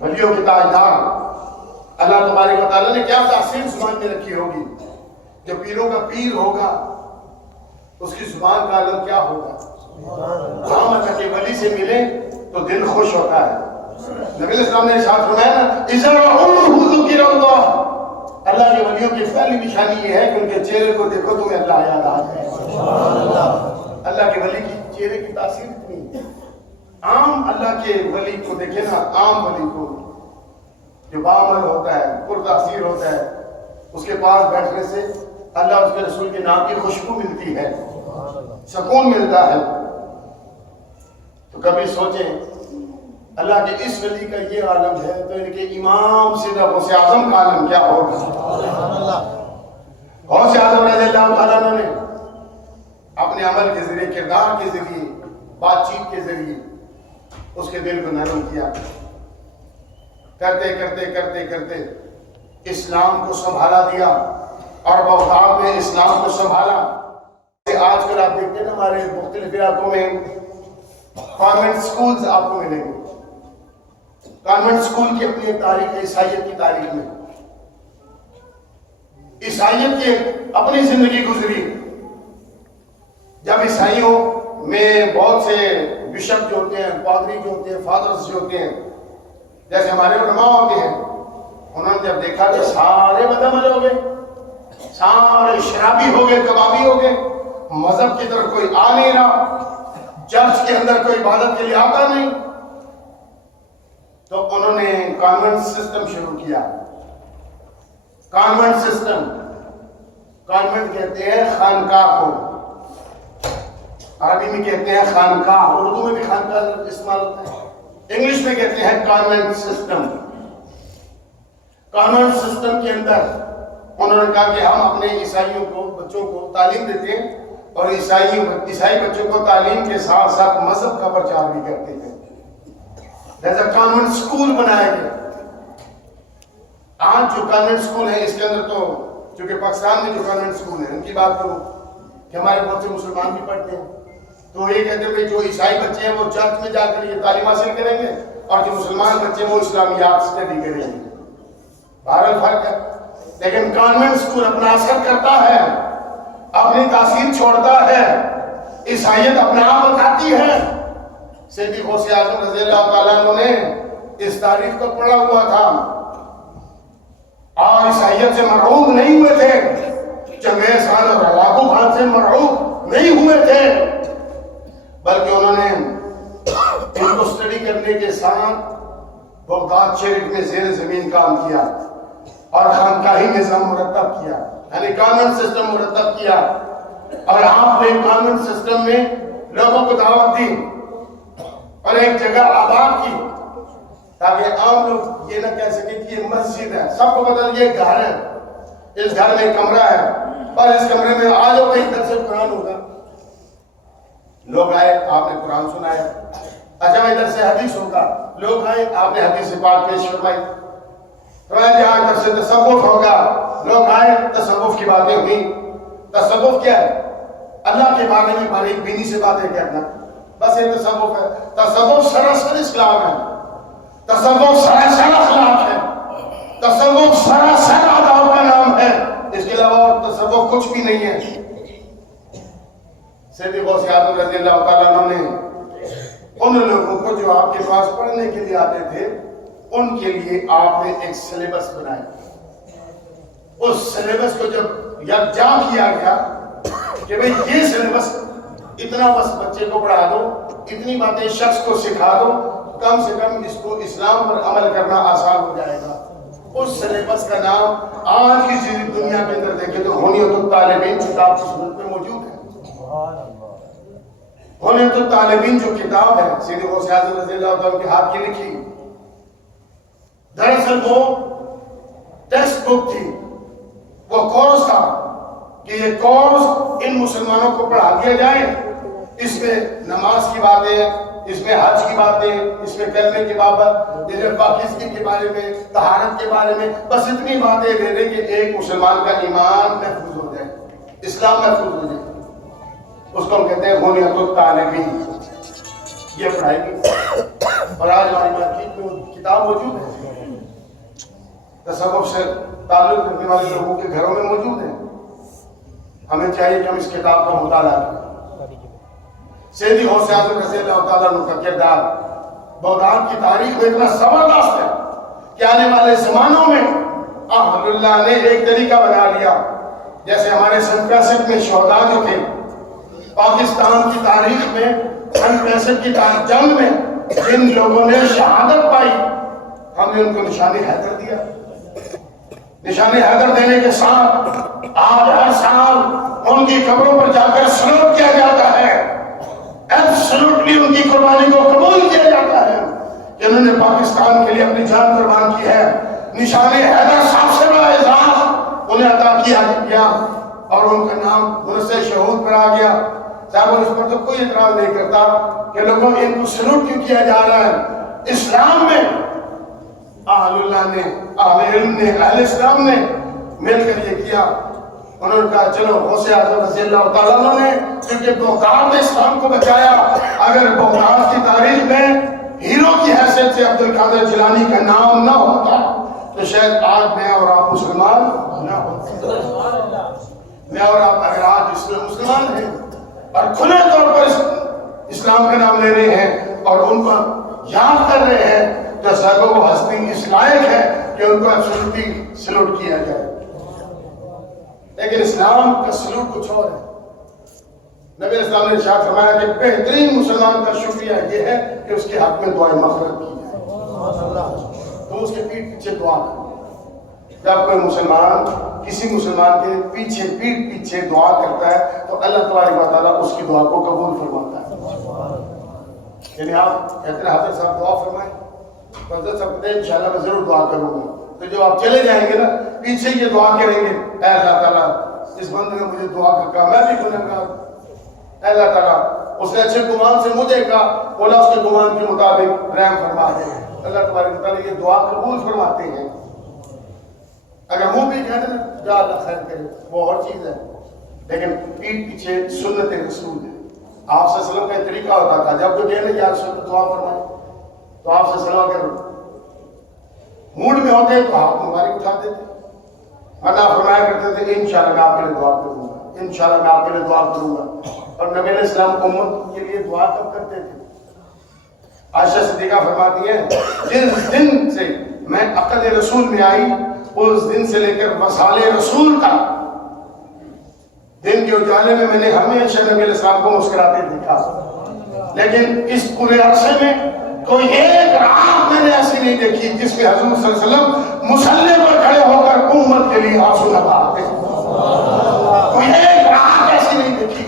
ولیوں کے تاجدار. اللہ تبارک و تعالیٰ نے کیا تاثیر زبان میں رکھی ہوگی. جو پیروں کا پیر ہوگا اس کی زبان کا عالم کیا ہوگا. ہم اللہ کے ولی سے ملے تو دل خوش ہوتا ہے. نبی علیہ السلام نے ارشاد فرمایا نا اذا رأوه ذکر اللہ. اللہ کے ولیوں کی پہلی نشانی یہ ہے کہ ان کے چہرے کو دیکھو تمہیں اللہ یاد آ جائے. اللہ کے ولی کی چہرے کی تاثیر اتنی. عام اللہ کے ولی کو دیکھیں نا، عام ولی کو جو باعمل ہوتا ہے، پر تاثیر ہوتا ہے، اس کے پاس بیٹھنے سے اللہ اس کے رسول کے نام کی خوشبو ملتی ہے، سکون ملتا ہے. تو کبھی سوچیں اللہ کے اس ولی کا یہ عالم ہے تو ان کے امام سیدنا غوث اعظم کا عالم کیا ہوگا. غوث اعظم رضی اللہ تعالیٰ نے اپنے عمل کے ذریعے، کردار کے ذریعے، بات چیت کے ذریعے اس کے دل کو نرم کیا. کرتے کرتے کرتے کرتے اسلام کو سنبھالا دیا اور بغداد میں اسلام کو سنبھالا. آج کل آپ دیکھتے ہیں ہمارے مختلف علاقوں میں کانوینٹ سکولز آپ کو ملیں گے. کانوینٹ سکول کی اپنی ایک تاریخ ہے. عیسائیت کی تاریخ میں عیسائیت کی اپنی زندگی گزری. جب عیسائیوں میں بہت سے بشپ جو ہوتے ہیں، پادری جو ہوتے ہیں، فادرز جو ہوتے ہیں، جیسے ہمارے علماء ہوتے ہیں، انہوں نے جب دیکھا کہ سارے بدعمل ہو گئے، سارے شرابی ہو گئے، کبابی ہو گئے، مذہب کی طرف کوئی آ نہیں رہا، چرچ کے اندر کوئی عبادت کے لیے آتا نہیں، تو انہوں نے کانوینٹ سسٹم شروع کیا. کانوینٹ سسٹم، کانوینٹ کہتے ہیں خانقاہ کو، عربی میں کہتے ہیں خانقاہ، اردو میں بھی خانقاہ استعمال ہوتا ہے، انگلش میں کہتے ہیں کانوینٹ سسٹم. کانوینٹ سسٹم کے اندر انہوں نے کہا کہ ہم اپنے عیسائیوں کو، بچوں کو تعلیم دیتے ہیں اور عیسائی بچوں کو تعلیم کے ساتھ ساتھ مذہب کا پرچار بھی کرتے ہیں. جیسا کانوینٹ سکول بنایا گیا. آج جو کانوینٹ سکول ہے اس کے اندر تو چونکہ پاکستان میں جو کانوینٹ سکول ہے ان کی بات کروں کہ ہمارے بہت سے مسلمان بھی پڑھتے ہیں، تو یہ کہتے ہیں کہ جو عیسائی بچے ہیں وہ چرچ میں جا کر یہ تعلیم حاصل کریں گے اور جو مسلمان بچے ہیں وہ اسلامیات اسٹڈی کریں گے. بہرحال فرق ہے، لیکن کانوینٹ سکول اپنا اثر کرتا ہے، اپنی تاثیر چھوڑتا ہے. عیسائیت اپنا آپ بتاتی ہے. سیدی غوث اعظم رضی اللہ تعالیٰ عنہ نے اس تاریخ کو پڑھا ہوا تھا اور عیسائیت سے مرعوب نہیں ہوئے تھے. چنگیز خان اور ہلاکو خان سے مرعوب نہیں ہوئے تھے، بلکہ انہوں نے ان کو اسٹڈی کرنے کے ساتھ بغداد شریف میں زیر زمین کام کیا اور خانقاہی نظام مرتب کیا، یعنی کانوینٹ سسٹم مرتب کیا. اور آپ نے کانوینٹ سسٹم میں لوگوں کو دعوت دی اور ایک جگہ آباد کی تاکہ عام لوگ یہ نہ کہہ سکیں کہ یہ مسجد ہے. سب کو پتہ یہ گھر ہے، اس گھر میں ایک کمرہ ہے اور اس کمرے میں آ جاؤ کہیں درس قرآن ہوگا. لوگ آئے، آپ نے قرآن سنایا. اچھا ادھر سے حدیث ہوگا، لوگ آئے، آپ نے حدیث پاک پیش فرمائی. جہاں ادھر سے تصوف ہوگا، لوگ آئے، تصوف کی باتیں ہوئی. تصوف کیا ہے؟ اللہ کے بارے میں باریک بینی سے باتیں کرنا، بس یہ تصوف ہے. تصوف سراسر اسلام ہے، تصوف سراسر اخلاق ہے، تصوف سراسر آداب کا نام ہے. اس کے علاوہ اور تصوف کچھ بھی نہیں ہے. سیدی غوث اعظم رضی اللہ تعالیٰ عنہ نے ان لوگوں کو جو آپ کے پاس پڑھنے کے لیے آتے تھے ان کے لیے آپ نے ایک سلیبس بنایا. اس سلیبس کو جب یکجا کیا گیا کہ بھئی یہ سلیبس اتنا بس بچے کو پڑھا دو، اتنی باتیں شخص کو سکھا دو، کم سے کم اس کو اسلام پر عمل کرنا آسان ہو جائے گا. اس سلیبس کا نام آج کی دنیا کے اندر دیکھیں تو حنیت الطالبین کتاب کی صورت میں موجود ہے. حنیت الطالبین جو کتاب ہے سیدی غوث اعظم رضی اللہ تعالیٰ کے ہاتھ کی لکھی، دراصل وہ ٹیکسٹ بک تھی، وہ کورس تھا کہ یہ کورس ان مسلمانوں کو پڑھا دیا جائے. اس میں نماز کی باتیں، اس میں حج کی باتیں، اس میں کلمے کی بابت، اس میں پاکیزگی کے بارے میں، طہارت کے بارے میں، بس اتنی باتیں دے دیں کہ ایک مسلمان کا ایمان محفوظ ہو جائے، اسلام محفوظ ہو جائے. اس کو ہم کہتے ہیں حنیت الطالبین. یہ پڑھائی گئی اور آج ہماری مارکیٹ میں وہ کتاب موجود ہے، تصوف سے تعلق رکھنے والے لوگوں کے گھروں میں موجود ہے. ہمیں چاہیے کہ ہم اس کتاب کا مطالعہ کریں. سیدی غوث اعظم رضی اللہ تعالیٰ عنہ کا کردار بغداد کی تاریخ میں اتنا زبردست ہے کہ آنے والے زمانوں میں الحمدللہ نے ایک طریقہ بنا لیا. جیسے ہمارے سن 65 میں شہداء جو تھے پاکستان کی تاریخ میں، سن 65 کی جنگ میں جن لوگوں نے شہادت پائی، ہم نے ان کو نشان حیدر دیا. نشان حیدر دینے کے ساتھ آج ہر سال ان کی قبروں پر جا کر سلوٹ کیا جاتا ہے. ایبسولوٹلی ان کی قربانی کو قبول کیا جاتا ہے کہ انہوں نے پاکستان کے لیے اپنی جان قربان کی ہے. نشان حیدر سب سے بڑا اعزاز انہیں عطا کیا گیا اور ان کا نام منصب شہود پر آ گیا. صاحب اس پر تو کوئی اعتراض نہیں کرتا کہ لوگوں ان کو سلوٹ کیوں کیا جا رہا ہے. اسلام میں اہل اللہ نے، اہل علم نے، اہل اسلام نے مل کر یہ کیا. انہوں نے کہا چلو غوث اعظم رضی اللہ تعالیٰ عنہ نے کیونکہ بغداد نے اسلام کو بچایا. اگر بغداد کی تاریخ میں ہیرو کی حیثیت سے عبد القادر جیلانی کا نام نہ ہوتا تو شاید آج میں اور آپ مسلمان نہ ہوتے. میں اور آپ اگر آج اس میں مسلمان ہیں اور کھلے طور پر اسلام کا نام لے رہے ہیں اور ان کو یاد کر رہے ہیں تو صاحبوں کو ہستی اس لائق ہے کہ ان کو ایبسولوٹلی سلوٹ کیا جائے. لیکن اسلام کا سلوٹ کچھ اور ہے. نبی اسلام نے ارشاد فرمایا کہ بہترین مسلمان کا شکریہ یہ ہے کہ اس کے حق میں دعائیں مغفرت کی جائے. تم اس کے پیٹ پیچھے دعا کرو. جب کوئی مسلمان کسی مسلمان کے پیچھے پیٹ پیچھے دعا کرتا ہے تو اللہ تبارک و تعالیٰ اس کی دعا کو قبول فرماتا ہے. یعنی آپ کہتے ہیں حضرت صاحب دعا فرمائیں تو حضرت صاحب کہتے ہیں انشاءاللہ میں ضرور دعا کروں گا. تو جو آپ چلے جائیں گے نا پیچھے یہ دعا کریں گے، اے اللہ تعالیٰ اس بندے نے مجھے دعا کا کہا، میں بھی گنہگار، اے اللہ تعالیٰ اس نے اچھے گمان سے مجھے کہا، بولا اس کے گمان کے مطابق رحم فرما دے. اللہ تبارک و تعالیٰ یہ دعا قبول فرماتے ہیں. اگر منہ بھی کہتے ہیں جا اللہ خیر کرے وہ اور چیز ہے، لیکن پیٹ پیچھے سنت رسول ہے. آپ صلی اللہ علیہ وسلم کا طریقہ ہوتا تھا جب تو کہنے یا رسول دعا فرمائے تو آپ صلی اللہ علیہ وسلم موڈ میں ہوتے تو ہاتھ مبارک اٹھا دیتے، ورنہ فرمایا کرتے تھے انشاءاللہ میں آپ کے لیے دعا کروں گا، انشاءاللہ میں آپ کے لیے دعا کروں گا. اور نبی علیہ السلام امت کے لیے دعا کب کرتے تھے؟ عائشہ صدیقہ فرماتی ہیں جس دن سے میں عقد رسول میں آئی اس دن سے لے کر وصال رسول کا دن کے اجالے میں نے ہمیشہ نبی علیہ السلام کو مسکراتے دیکھا، لیکن اس پورے عرصے میں کوئی ایک رات میں نے ایسی نہیں دیکھی جس میں حضور صلی اللہ علیہ وسلم مصلی پر کھڑے ہو کر امت کے لیے آنسو نہ بہاتے، کوئی ایک رات ایسی نہیں دیکھی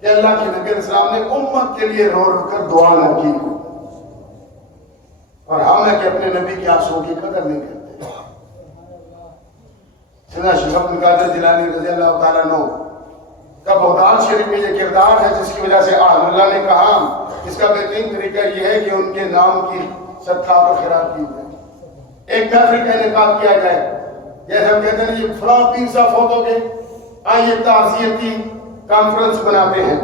کہ اللہ کے نبی علیہ السلام نے امت کے لیے رو رو کر دعا نہ کی۔ اور ہم ہے کہ اپنے نبی کے آنسو کی قدر نہیں کرتے۔ سیدنا شیخ عبد القادر جیلانی رضی اللہ تعالیٰ عنہ کا بہتان شریف میں یہ کردار ہے جس کی وجہ سے اعظم اللہ نے کہا اس کا بہترین طریقہ یہ ہے کہ ان کے نام کی صدقات و خیرات کی جائے، ایک محفل کا انعقاد کیا جائے، جیسے ہم کہتے ہیں یہ فلاں پیر صاحب فوت ہو گئے، آئیے تعزیتی کانفرنس بناتے ہیں،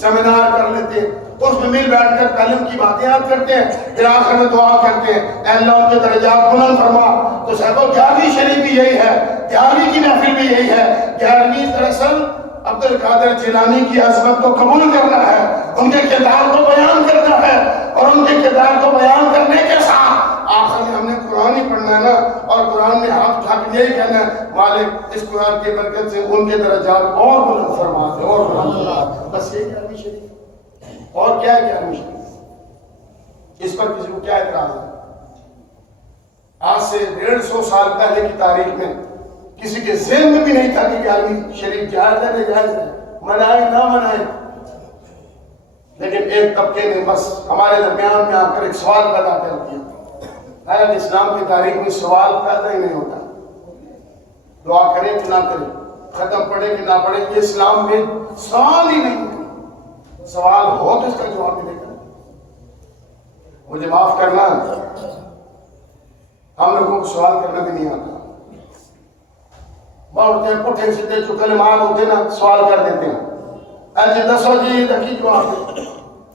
سیمینار کر لیتے ہیں، اس میں مل بیٹھ کر علم کی باتیں یاد کرتے ہیں، پھر آخر میں دعا کرتے ہیں اے اللہ ان کے درجات بلند فرما۔ تو صاحبوں 11ویں شریف بھی یہی ہے، 11ویں کی محفل بھی یہی ہے۔ 11ویں دراصل عبد القادر جیلانی کی عظمت کو قبول کرنا ہے، ان کے کردار کو بیان کرنا ہے، اور ان کے کردار کو بیان کرنے کے ساتھ آخر میں ہم نے قرآن ہی پڑھنا ہے نا، اور قرآن میں ہاتھ اٹھا کے یہی کہنا ہے مالک اس قرآن کی برکت سے ان کے درجات اور بلند فرما دے اور بلند فرما دے۔ بس یہ 11ویں شریف، اور کیا ہے 11ویں شریف؟ اس پر کسی کو کیا اعتراض ہے؟ آج سے 150 سال پہلے کی تاریخ میں کسی کے ذہن میں بھی نہیں تھا کہ 11ویں شریف جائز ہے ناجائز ہے، منائے نہ منائے، لیکن ایک طبقے نے بس ہمارے درمیان میں آ کر ایک سوال پیدا کر دیا۔ حالانکہ اسلام کی تاریخ میں سوال پیدا ہی نہیں ہوتا، دعا کریں کہ نہ کریں، ختم پڑھیں کہ نہ پڑھیں، یہ اسلام میں سوال ہی نہیں ہے۔ سوال ہو تو اس کا جواب ملے گا۔ مجھے معاف کرنا، ہم لوگوں کو سوال کرنا بھی نہیں آتا، بڑھتے ہیں پٹھے سیدھے جو کلمات ہوتے ہیں نا سوال کر دیتے ہیں، اے جی دسو جی رکھی جواب دے،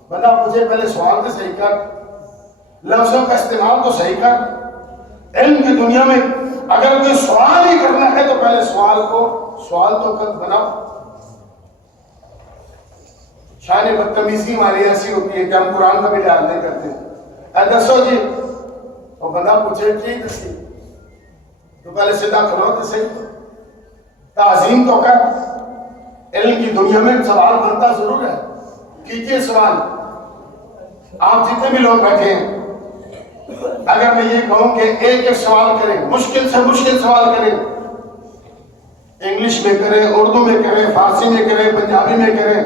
بندہ مجھے پہلے سوال تو صحیح کر، لفظوں کا استعمال تو صحیح کر۔ علم کی دنیا میں اگر کوئی سوال ہی کرنا ہے تو پہلے سوال تو کر بناؤ۔ شان بدتمیزی ہماری ایسی ہوتی ہے کہ ہم قرآن کا بھی لحاظ نہیں کرتے، اے دسو جی، اور بندہ پوچھے کی دسی تو پہلے سیدھا کھلو تو صحیح، تعظیم تو کر۔ علم کی دنیا میں سوال بنتا ضرور ہے، کیجئے سوال۔ آپ جتنے بھی لوگ بیٹھے ہیں، اگر میں یہ کہوں کہ ایک ایک سوال کریں، مشکل سے مشکل سوال کریں، انگلش میں کریں، اردو میں کریں، فارسی میں کریں، پنجابی میں کریں،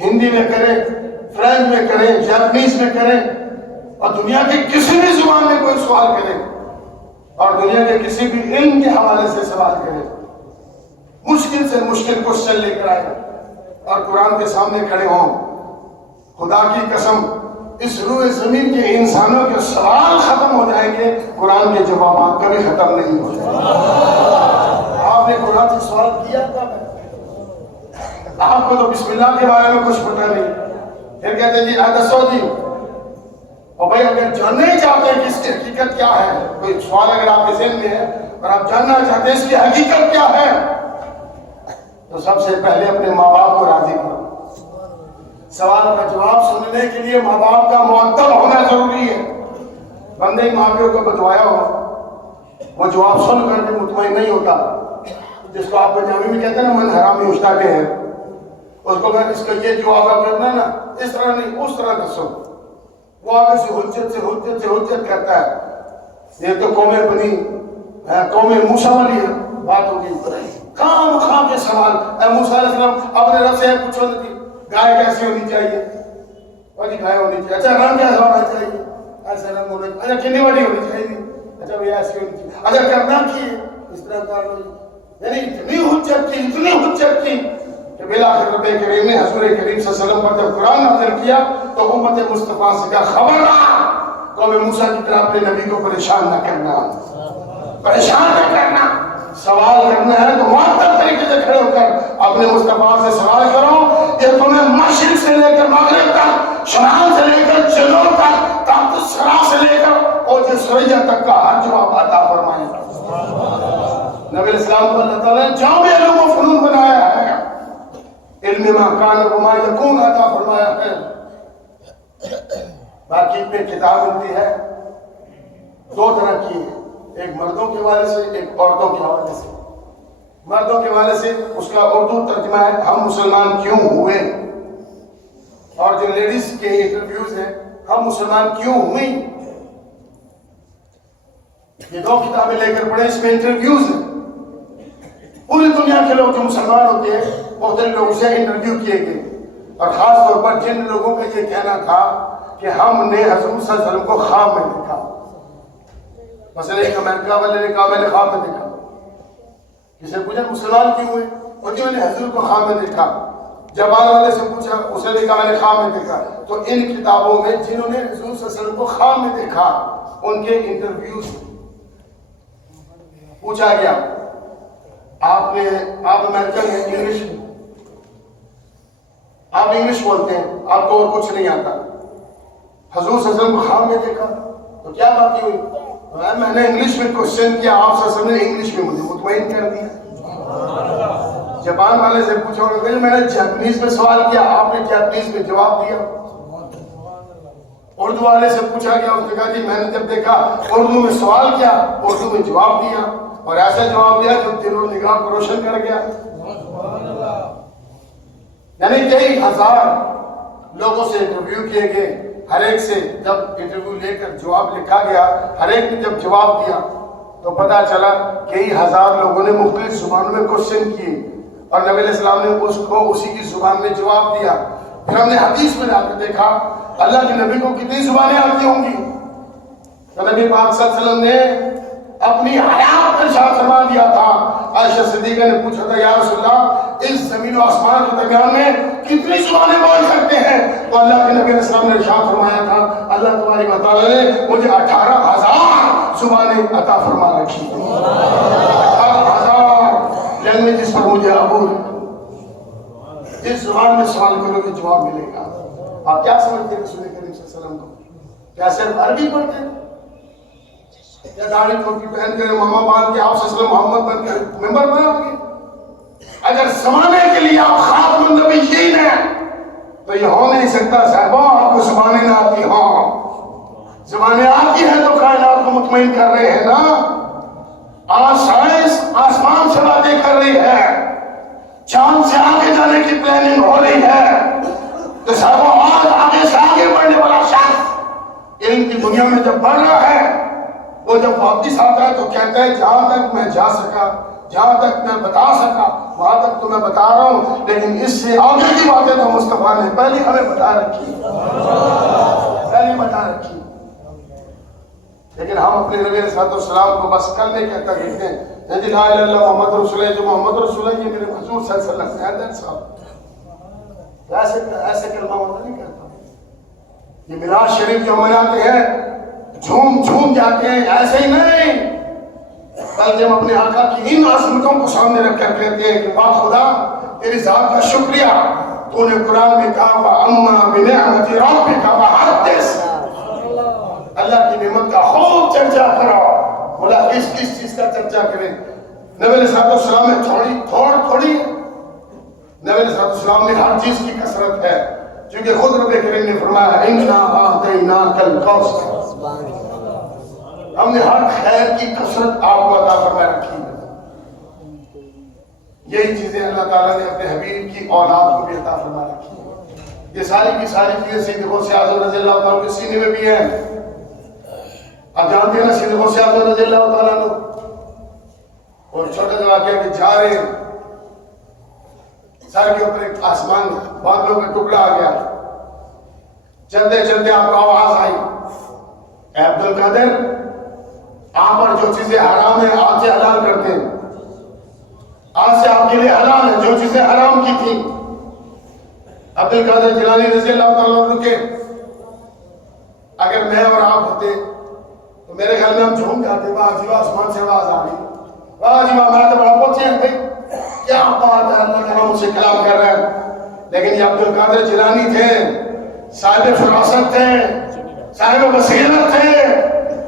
ہندی میں کریں، فرینچ میں کریں، جاپنیز میں کریں، اور دنیا کے کسی بھی زبان میں کوئی سوال کریں، اور دنیا کے کسی بھی علم کے حوالے سے سوال کریں، مشکل سے مشکل کوشچن لے کر آئے اور قرآن کے سامنے کھڑے ہوں، خدا کی قسم اس روئے زمین کے انسانوں کے سوال ختم ہو جائیں گے، قرآن کے جوابات کبھی ختم نہیں ہو جائیں گے۔ آپ نے قرآن سے سوال کیا کب ہے؟ آپ کو تو بسم اللہ کے بارے میں کچھ پتہ نہیں، پھر کہتے ہیں جی دسو جی، اور بھائی اگر جاننا ہی چاہتے ہیں کہ اس کی حقیقت کیا ہے، کوئی سوال اگر آپ کے ذہن میں ہے اور آپ جاننا چاہتے ہیں اس کی حقیقت کیا ہے، تو سب سے پہلے اپنے ماں باپ کو راضی کرو۔ سوال کا جواب سننے کے لیے ماں باپ کا مؤدب ہونا ضروری ہے۔ بندے ماں باپ کو بتوایا ہو، وہ جواب سن کر بھی مطمئن نہیں ہوتا، جس کو آپ پنجابی میں کہتے ہیں نا من حرامی اشتاقے ہیں، اس کو اس کا یہ جواب کرنا نا اس طرح نہیں اس طرح دسو، وہ آگے سے حجت کرتا ہے۔ یہ تو قومیں بنی قومیں موسیٰ والی بات ہوگی، کام خام کے سوال۔ اے موسیٰ علیہ السلام اپنے رب سے پوچھو تھی گائے کیسی ہونی چاہیے؟ وہ جی گائے ہونی چاہیے، اچھا رنگ کیسا ہونا چاہیے؟ ایسا رنگ ہونا چاہیے، اچھا کتنی بڑی ہونی چاہیے؟ اچھا بھئی ایسی ہونی چاہیے، اچھا کرنا کی ہے اس طرح کر لو۔ یعنی اتنی حجت کی کہ بالآخر رب کریم نے حضور کریم صلی اللہ علیہ وسلم پر جب قرآن نازل کیا تو امت مصطفیٰ سے کہا خبردار قوم موسیٰ کی طرح اپنے نبی کو پریشان نہ کرنا، پریشان نہ کرنا۔ سوال کرنا ہے تو معطل طریقے سے کھڑے ہو کر اپنے مصطفیٰ سے سوال کرو کہ تمہیں مشرق سے لے کر مغرب تک، شمال سے لے کر جنوب تک، تحت الثری سے لے کر اوج ثریا تک کا ہر جواب عطا فرمائے۔ نبی علیہ السلام کو اللہ تعالیٰ نے جامع علوم و فنون بنایا ہے، علم ما کان وما یکون عطا فرمایا ہے. باقی پہ کتاب ملتی ہے دو طرح کی ہے، ایک مردوں کے حوالے سے، ایک عورتوں کے حوالے سے. مردوں کے حوالے سے اس کا اردو ترجمہ ہے ہم مسلمان کیوں ہوئے، اور جو لیڈیز کے انٹرویوز ہیں ہم مسلمان کیوں ہوئی. یہ دو کتابیں لے کر پڑھیں، اس میں انٹرویوز ہیں. پوری دنیا کے لوگ جو مسلمان ہوتے ہیں مختلف لوگوں سے انٹرویو کیے گئے، اور خاص طور پر جن لوگوں کا یہ کہنا تھا کہ ہم نے حضور صلی اللہ علیہ وسلم کو خواب میں دیکھا. مثلا ایک امریکہ والے نے کہا میں نے خواب میں دیکھا. کسی نے پوچھا مسلمان کیوں ہوئے، اور جو نے حضور کو خواب میں دیکھا. جاپان والے سے پوچھا، اس نے کہا میں نے خواب میں دیکھا. تو ان کتابوں میں جنہوں نے حضور صلی اللہ علیہ وسلم کو خواب میں دیکھا ان کے انٹرویوز پوچھا گیا آپ امریکن ہیں، آپ انگلش بولتے ہیں، آپ کو اور کچھ نہیں آتا، حضور صلی اللہ علیہ وسلم کو خواب میں دیکھا تو کیا بات ہوئی؟ میں نے انگلش میں کوشچن کیا، آپ صلی اللہ علیہ وسلم نے انگلش میں مجھے مطمئن کر دیا. جاپان والے سے پوچھا انہوں نے میں نے جاپنیز میں سوال کیا، آپ نے جاپنیز میں جواب دیا. اردو والے سے پوچھا گیا، اس نے کہا جی میں نے جب دیکھا اردو میں سوال کیا، اردو میں جواب دیا، اور ایسا جواب دیا جو دل و نگاہ کو روشن کر گیا. یعنی کئی ہزار لوگوں سے انٹرویو کیے گئے، ہر ایک سے جب انٹرویو لے کر جواب لکھا گیا، ہر ایک نے جب جواب دیا تو پتا چلا کئی ہزار لوگوں نے مختلف زبانوں میں کوشچن کیے، اور نبی علیہ السلام نے اس کو اسی کی زبان میں جواب دیا. پھر ہم نے حدیث میں جا کے دیکھا اللہ کے نبی کو کتنی زبانیں آتی ہوں گی. تو نبی پاک صلی اللہ علیہ وسلم نے اپنی حیات پر ارشاد فرما دیا تھا. عائشہ صدیقہ نے پوچھا تھا یا رسول اللہ اس زمین و آسمان کے درمیان میں کتنی زبانیں بول سکتے ہیں؟ تو اللہ کے نبی علیہ السلام نے ارشاد فرمایا تھا اللہ تبارک و تعالی نے مجھے 18,000 زبانیں عطا فرما رکھی ہیں. 18,000 لینگویجز پر مجھے عبور. جس زبان میں سوال کرو گے جواب ملے گا. آپ کیا سمجھتے ہیں رسول کریم صلی اللہ علیہ وسلم کو؟ کیا صرف عربی پڑھتے ہیں یا داڑھی ٹوپی پہن کر ماما باندھ کے آپ صلی اللہ علیہ وسلم محمد بن کر ممبر بنا گے؟ اگر زمانے کے لیے آپ خاتم النبیین ہیں تو یہ ہو نہیں سکتا صاحبہ آپ کو زبانیں نہ آتی ہوں. زبانیں آتی ہیں تو کائنات کو مطمئن کر رہے ہیں نا. آج سائنس آسمان سے باتیں کر رہی ہے، چاند سے آگے جانے کی پلاننگ ہو رہی ہے. تو صاحبہ آج آگے سے آگے بڑھنے والا شخص علم کی دنیا میں جب بڑھ رہا ہے وہ جب واپس آتا ہے تو کہتا ہے جہاں تک میں جا سکا، جہاں تک میں بتا سکا وہاں تک تو میں بتا رہا ہوں، لیکن اس سے آگے کی باتیں تو مصطفیٰ نے پہلے ہمیں بتا رکھی، پہلے بتا رکھی. لیکن ہم اپنے نبی علیہ السلام کو بس کرنے کہتا کہتے ہیں لا الہ الا اللہ محمد رسول اللہ، جو محمد رسول اللہ یہ میرے حضور صلی اللہ علیہ وسلم ہے. صاحب ایسے کلمہ نہیں کرتا. یہ میراث شریف جو مناتے ہیں جھوم جاتے ہیں، ایسے ہی نہیں بلکہ ہم اپنے آقا کی ان عظمتوں کو سامنے رکھ کر کہتے ہیں کہ واہ خدا تیری ذات کا شکریہ، تو نے قرآن میں کہا وَأَمَّا بِنِعْمَتِ رَبِّكَ فَحَدِّثْ. اللہ کی نعمت کا خوب چرچا کرو. بولا کس چیز کا چرچا کریں؟ نبی علیہ السلام میں تھوڑی نبی علیہ السلام میں ہر چیز کی کثرت ہے، کیونکہ خود رب کریم نے فرمایا اِنَّا أَعْطَيْنَاكَ الْكَوْثَرَ. ہم نے ہر خیر کی کثرت آپ کو عطا فرما رکھی ہے. یہی چیزیں اللہ تعالیٰ نے اپنے حبیب کی اولاد کو بھی عطا فرما رکھی ہے. یہ ساری کی ساری چیزیں سید غوث اعظم رضی اللہ تعالیٰ کے سینے میں بھی ہیں. آپ جانتے ہیں نا سید غوث اعظم رضی اللہ تعالیٰ نے اور چھوٹا جو واقعہ کہ جا رہے ہیں سر کے اوپر ایک آسمان بادلوں کا ٹکڑا آ گیا. چلتے چلتے آپ کو آواز آئی اے عبد القادر آپ پر جو چیزیں حرام ہیں آج سے حلال کرتے ہیں، آج سے آپ کے لیے حلال ہے جو چیزیں حرام کی تھی. عبد القادر جیلانی رضی اللہ تعالیٰ عنہ کے اگر میں اور آپ ہوتے تو میرے خیال میں ہم جھوم جاتے. واہ جی آسمان سے آواز آ گئی، واہ جی میں تو بڑا پہنچے ہیں بھائی کیا بات ہے، اللہ تعالیٰ مجھ سے کلام کر رہا ہے. لیکن یہ عبد القادر جیلانی تھے، صاحب فراست تھے، صاحب بصیرت تھے.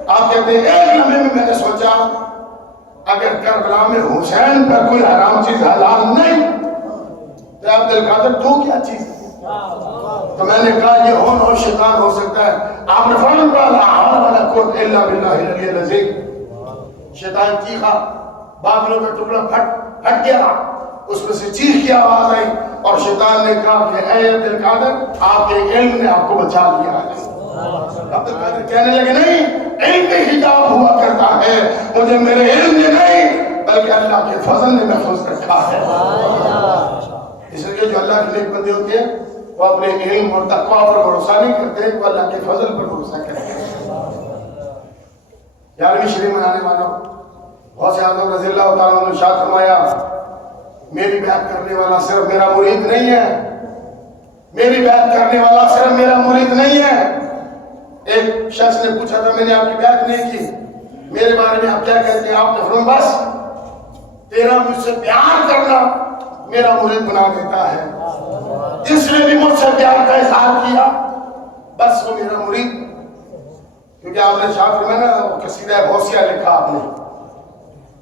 آپ کہتے ہیں ایک لمحے میں میں نے سوچا اگر کربلا میں حسین پر کوئی حرام چیز حلال نہیں تو عبد القادر تو کیا چیز ہے؟ تو میں نے کہا یہ ہون اور شیطان ہو سکتا ہے. آپ نے فوراً کہا لا حول ولا قوت الا باللہ العلی العظیم. شیطان چیخا، بادلوں کا ٹکڑا پھٹ گیا، اس میں سے چیخ کی آواز آئی اور شیطان نے کہا کہ اے عبد القادر آپ کے علم نے آپ کو بچا لیا ہے. عبد القادر کہنے لگے نہیں، علم میں حجاب ہوا کرتا ہے، مجھے میرے علم نے نہیں بلکہ اللہ کے فضل نے محفوظ رکھا ہے. اس لیے جو اللہ کے نیک بندے ہوتے ہیں وہ اپنے علم اور تقویٰ پر بھروسہ نہیں کرتے، وہ اللہ کے فضل پر بھروسہ کرتے ہیں. 11ویں شریف منانے والوں غوث اعظم رضی اللہ تعالیٰ عنہ نے ارشاد فرمایا میری بیعت کرنے والا صرف میرا مرید نہیں ہے، میری بیعت کرنے والا صرف میرا مرید نہیں ہے. ایک شخص نے پوچھا تھا میں نے آپ کی بیعت نہیں کی، میرے بارے میں آپ کیا کہتے ہیں؟ آپ نے فرمایا بس تیرا مجھ سے پیار کرنا میرا مرید بنا دیتا ہے، جس نے بھی مجھ سے پیار کا اظہار کیا بس وہ میرا مرید. کیونکہ آپ نے شاہ فرمایا نا قصیدہ غوثیہ لکھا آپ نے،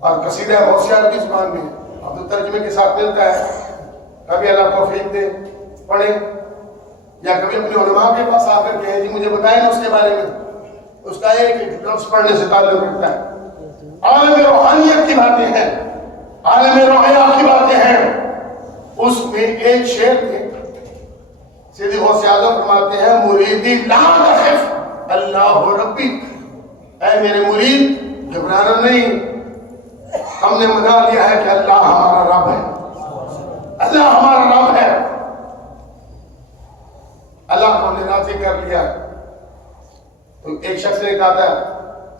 اور قصیدہ غوثیہ عربی زبان میں اب تو ترجمے کے ساتھ ملتا ہے. کبھی اللہ توفیق دے پڑھیں یا کبھی اپنے علماء کے پاس آ کر کہیں جی مجھے بتائیں نا اس کے بارے میں. اس کا ایک لفظ پڑھنے سے تعلق رکھتا ہے. عالم روحانیت کی باتیں ہیں، عالم روحیہ کی باتیں ہیں. اس میں ایک شعر میں سیدی غوث اعظم فرماتے ہیں مریدی لا تخف اللہ ربی، اے میرے مرید گھبرانا نہیں، ہم نے منا لیا ہے کہ اللہ ہمارا رب ہے، اللہ ہمارا رب ہے، اللہ کو ہم نے راضی کر لیا. تو ایک شخص نے کہا تھا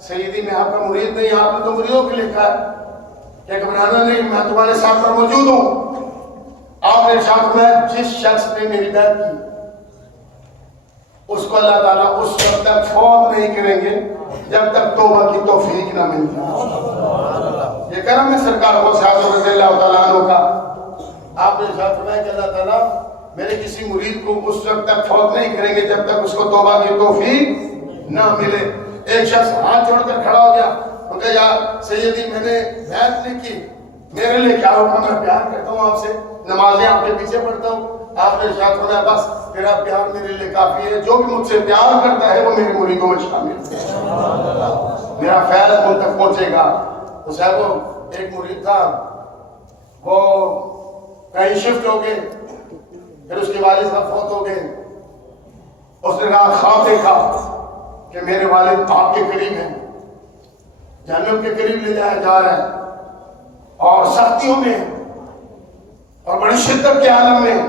سیدی میں آپ کا مرید نہیں، آپ نے تو مریدوں کے لکھا ہے کہ گھبرانا نہیں میں تمہارے ساتھ پر موجود ہوں. آپ نے ارشاد میں جس شخص نے میری بیعت کی اس کو اللہ تعالیٰ اس وقت تک فوت نہیں کریں گے جب تک توبہ کی توفیق نہ مل جائے. یہ کرم ہے سرکار غوث اعظم رضی اللہ تعالیٰ عنہ کا. آپ نے ارشاد فرمایا کہ اللہ تعالیٰ میرے کسی مرید کو اس وقت تک فوت نہیں کریں گے جب تک اس کو توبہ کی توفیق نہ ملے. ایک شخص ہاتھ جوڑ کر کھڑا ہو گیا، وہ کہا یا سیدی میں نے بیعت نہیں کی، میرے لیے کیا ہوگا؟ میں پیار کرتا ہوں آپ سے، نمازیں آپ کے پیچھے پڑھتا ہوں. آپ نے ارشاد فرمایا بس تیرا پیار میرے لیے کافی ہے، جو بھی مجھ سے پیار کرتا ہے وہ میرے مریدوں میں شامل ہے، میرا فیض ان تک پہنچے گا. تو صاحب ایک مرید تھا، وہ کہیں شفٹ ہو گئے، پھر اس کے والد صاحب فوت ہو گئے. اس نے رات خواب دیکھا کہ میرے والد آپ کے قریب ہیں، جہنم کے قریب لے جایا جا رہا ہے اور سختیوں میں اور بڑی شدت کے عالم میں.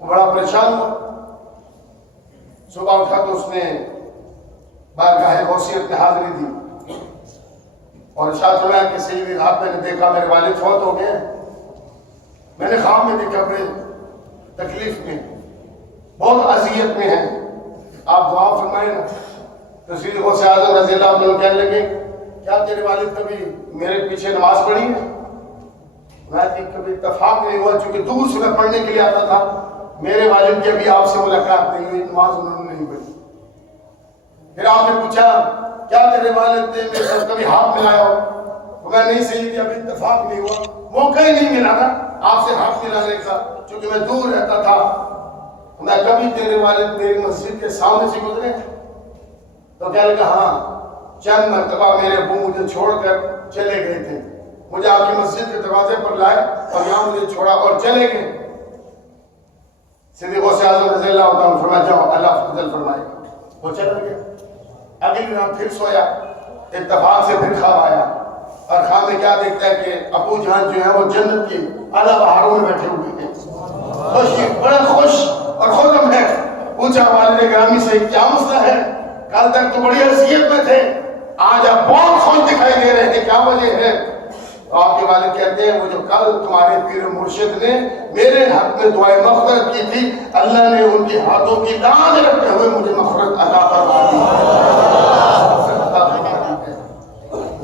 وہ بڑا پریشان ہوا. صبح اٹھا تو اس نے بارگاہ غوثیت میں حاضری دی اور ارشاد فرمایا کہ سیدی رات میں نے دیکھا میرے والد فوت ہو گئے، میں نے خواب میں دیکھا بڑے تکلیف میں، بہت اذیت میں ہیں، آپ دعا فرمائیں نا. تو سیدی غوث اعظم رضی اللہ عنہ کہنے لگے کیا تیرے والد کبھی میرے پیچھے نماز پڑھی ہے؟ میں کبھی اتفاق نہیں ہوا، چونکہ دور سے میں پڑھنے کے لیے آتا تھا، میرے والد کی ابھی آپ سے ملاقات نہیں ہوئی، نماز انہوں نے نہیں پڑھی. پھر آپ نے پوچھا کیا تیرے والد نے میرے ساتھ کبھی ہاتھ ملایا ہو؟ وہ کہا نہیں سیدی ابھی اتفاق نہیں ہوا، موقع ہی نہیں ملا نا آپ سے ہاتھ ملانے کا، چونکہ میں دور رہتا تھا. میں کبھی تیرے والد میری مسجد کے سامنے سے گزرے؟ تو کہنے لگا ہاں چند مرتبہ میرے ابو مجھے چھوڑ کر چلے گئے تھے، مجھے آپ کی مسجد کے دروازے پر لائے اور یہاں مجھے چھوڑا اور چلے گئے. سیدی غوث اعظم رضی اللہ عنہ فرمایا جاؤ اللہ فضل فرمائے گا. وہ چلا گیا. اگلی رات پھر سویا، اتفاق سے پھر خواب آیا اور خواب میں کیا دیکھتا ہے کہ ابو جان جو ہے وہ جنت کی اعلیٰ بہاروں میں بیٹھے ہوئے ہیں، خوش، بڑا خوش اور خرم ہے. پوچھا والد گرامی سے کیا مسئلہ ہے؟ کل تک تو بڑی حیثیت میں تھے، آج آپ بہت خوش دکھائی دے رہے ہیں، کیا وجہ ہے؟ تو آپ کے والد کہتے ہیں وہ جو کل تمہارے پیر مرشد نے میرے حق میں دعائیں مغفرت کی تھی، اللہ نے ان کے ہاتھوں کی لاج رکھتے ہوئے مجھے مغفرت عطا فرما دی.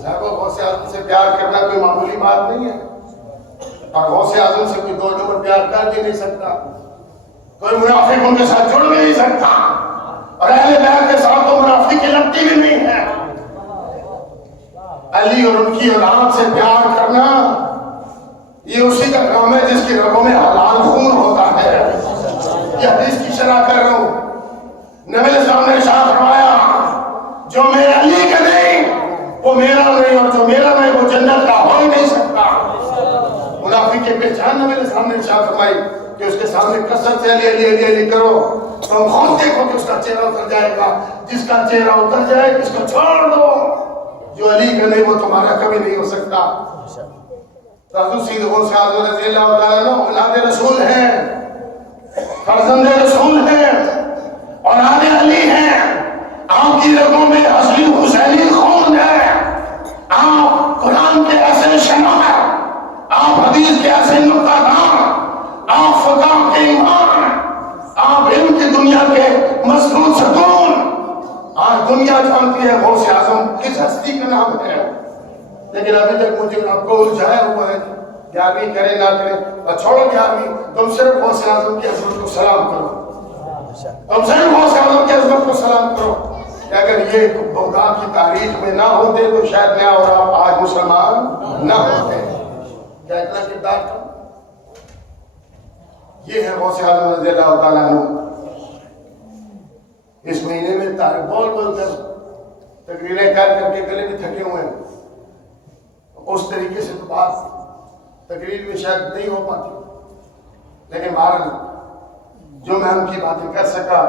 صاحب غوث اعظم سے پیار کرنا کوئی معمولی بات نہیں ہے، اور غوث اعظم سے کوئی 2 نمبر پیار کر بھی نہیں سکتا، کوئی منافق ان کے ساتھ جڑ بھی نہیں سکتا، اور اہل بیت کے ساتھ تو منافق کی لگتی بھی نہیں ہے. علی اور ان کی اولاد سے پیار کرنا یہ اسی کا کام ہے جس کی رگوں میں حلال خون ہوتا ہے. یہ حدیث کی شرح کر رہا ہوں. نبی علیہ السلام نے ارشاد فرمایا جو میرے علی کا نہیں وہ میرا نہیں، اور جو میرا نہیں وہ جنت کا ہو ہی نہیں سکتا. منافق کی پہچان نبی علیہ السلام نے ارشاد فرمائی کہ اس کے سامنے کثرت سے علی علی علی علی کرو، تم خود دیکھو کہ اس کا چہرہ اتر جائے گا. جس کا چہرہ اتر جائے اس کو چھوڑ دو. جو علی کا نہیں وہ تمہارا کبھی نہیں ہو سکتا. حضرت سید غوث اعظم رضی اللہ تعالیٰ عنہ اولاد رسول ہیں، فرزند رسول ہیں، اولاد علی ہیں. آپ کی رگوں میں اصلی حسینی خون ہے. آپ قرآن کے ایسے شناعر، آپ حدیث کے ایسے نقطہ دار، آپ فقہ کے امام، آپ علم کی دنیا کے مضبوط ستون. آج دنیا جانتی ہے غوث اعظم کس ہستی کا نام ہے، لیکن ابھی تک مجھے آپ کو الجھایا ہوا ہے. 11ویں کرے نہ کرے اور چھوڑو 11ویں، تم صرف غوث اعظم کی عظمت کو سلام کرو. تم صرف غوث اعظم کی عظمت کو سلام کرو. کہ اگر یہ بغداد کی تاریخ میں نہ ہوتے تو شاید میں اور آپ آج مسلمان نہ ہوتے. کیا اتنا کردار تھا؟ یہ ہے غوث اعظم رضی اللہ تعالیٰ عنہ. اس مہینے میں تاریخ بول بول کر تقریریں کر کر کے گلے بھی تھکے ہوئے ہیں. اس طریقے سے تو بات تقریر میں شاید نہیں ہو پاتی، لیکن بہرحال جو میں ان کی باتیں کر سکا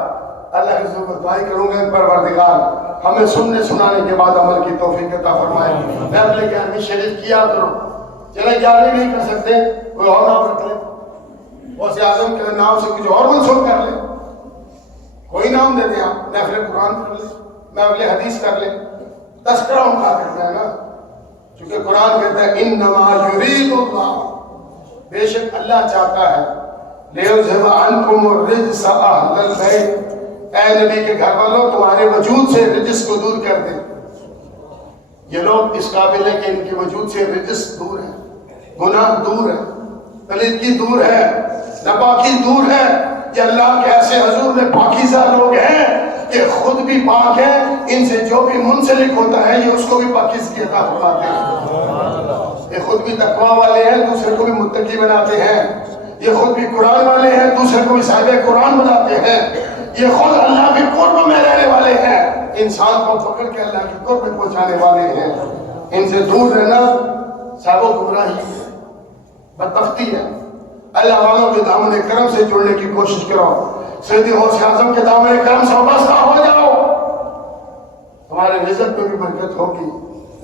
اللہ کے ذکر دعائی کروں گا. پروردگار ہمیں سننے سنانے کے بعد عمل کی توفیق عطا فرمائے. میں اپنے 11ویں شریف کیا کروں. چلے 11ویں نہیں کر سکتے کوئی اور نام رکھ لے، غوث اعظم کے نام سے کچھ اور منسوخ کر لے. کوئی نام دیتے ہیں آپ، محفل قرآن کر لیں، محفل حدیث کر لیں. تذکرہ ان کا کرنا ہے نا، چونکہ قرآن کہتا ہے انما یرید اللہ، بے شک اللہ چاہتا ہے لیذھب عنکم الرجس اہل البیت، اے نبی کے گھر والوں تمہارے وجود سے رجس کو دور کر دیں. یہ لوگ اس قابل ہے کہ ان کے وجود سے رجس دور ہے، گناہ دور ہے، پلیدگی دور ہے، ناپاکی دور ہے. یہ اللہ کے ایسے حضور میں پاکیزہ لوگ ہیں کہ خود بھی پاک ہیں، ان سے جو بھی منسلک ہوتا ہے یہ اس کو بھی پاکیزگی عطا فرماتے ہیں. یہ خود بھی تقوی والے ہیں، دوسرے کو بھی متقی بناتے ہیں. یہ خود بھی قرآن والے ہیں، دوسرے کو بھی صاحب قرآن بناتے ہیں. یہ خود اللہ کے قرب میں رہنے والے ہیں، انسان کو پکڑ کے اللہ کے قرب میں پہنچانے والے ہیں. ان سے دور رہنا صاحب و گمراہی ہے، بدبختی ہے. اللہ والوں کے دامن کرم سے جڑنے کی کوشش کرو. سید غوث اعظم کے دامن کرم سے وابستہ ہو جاؤ. تمہارے رزق میں بھی برکت ہوگی،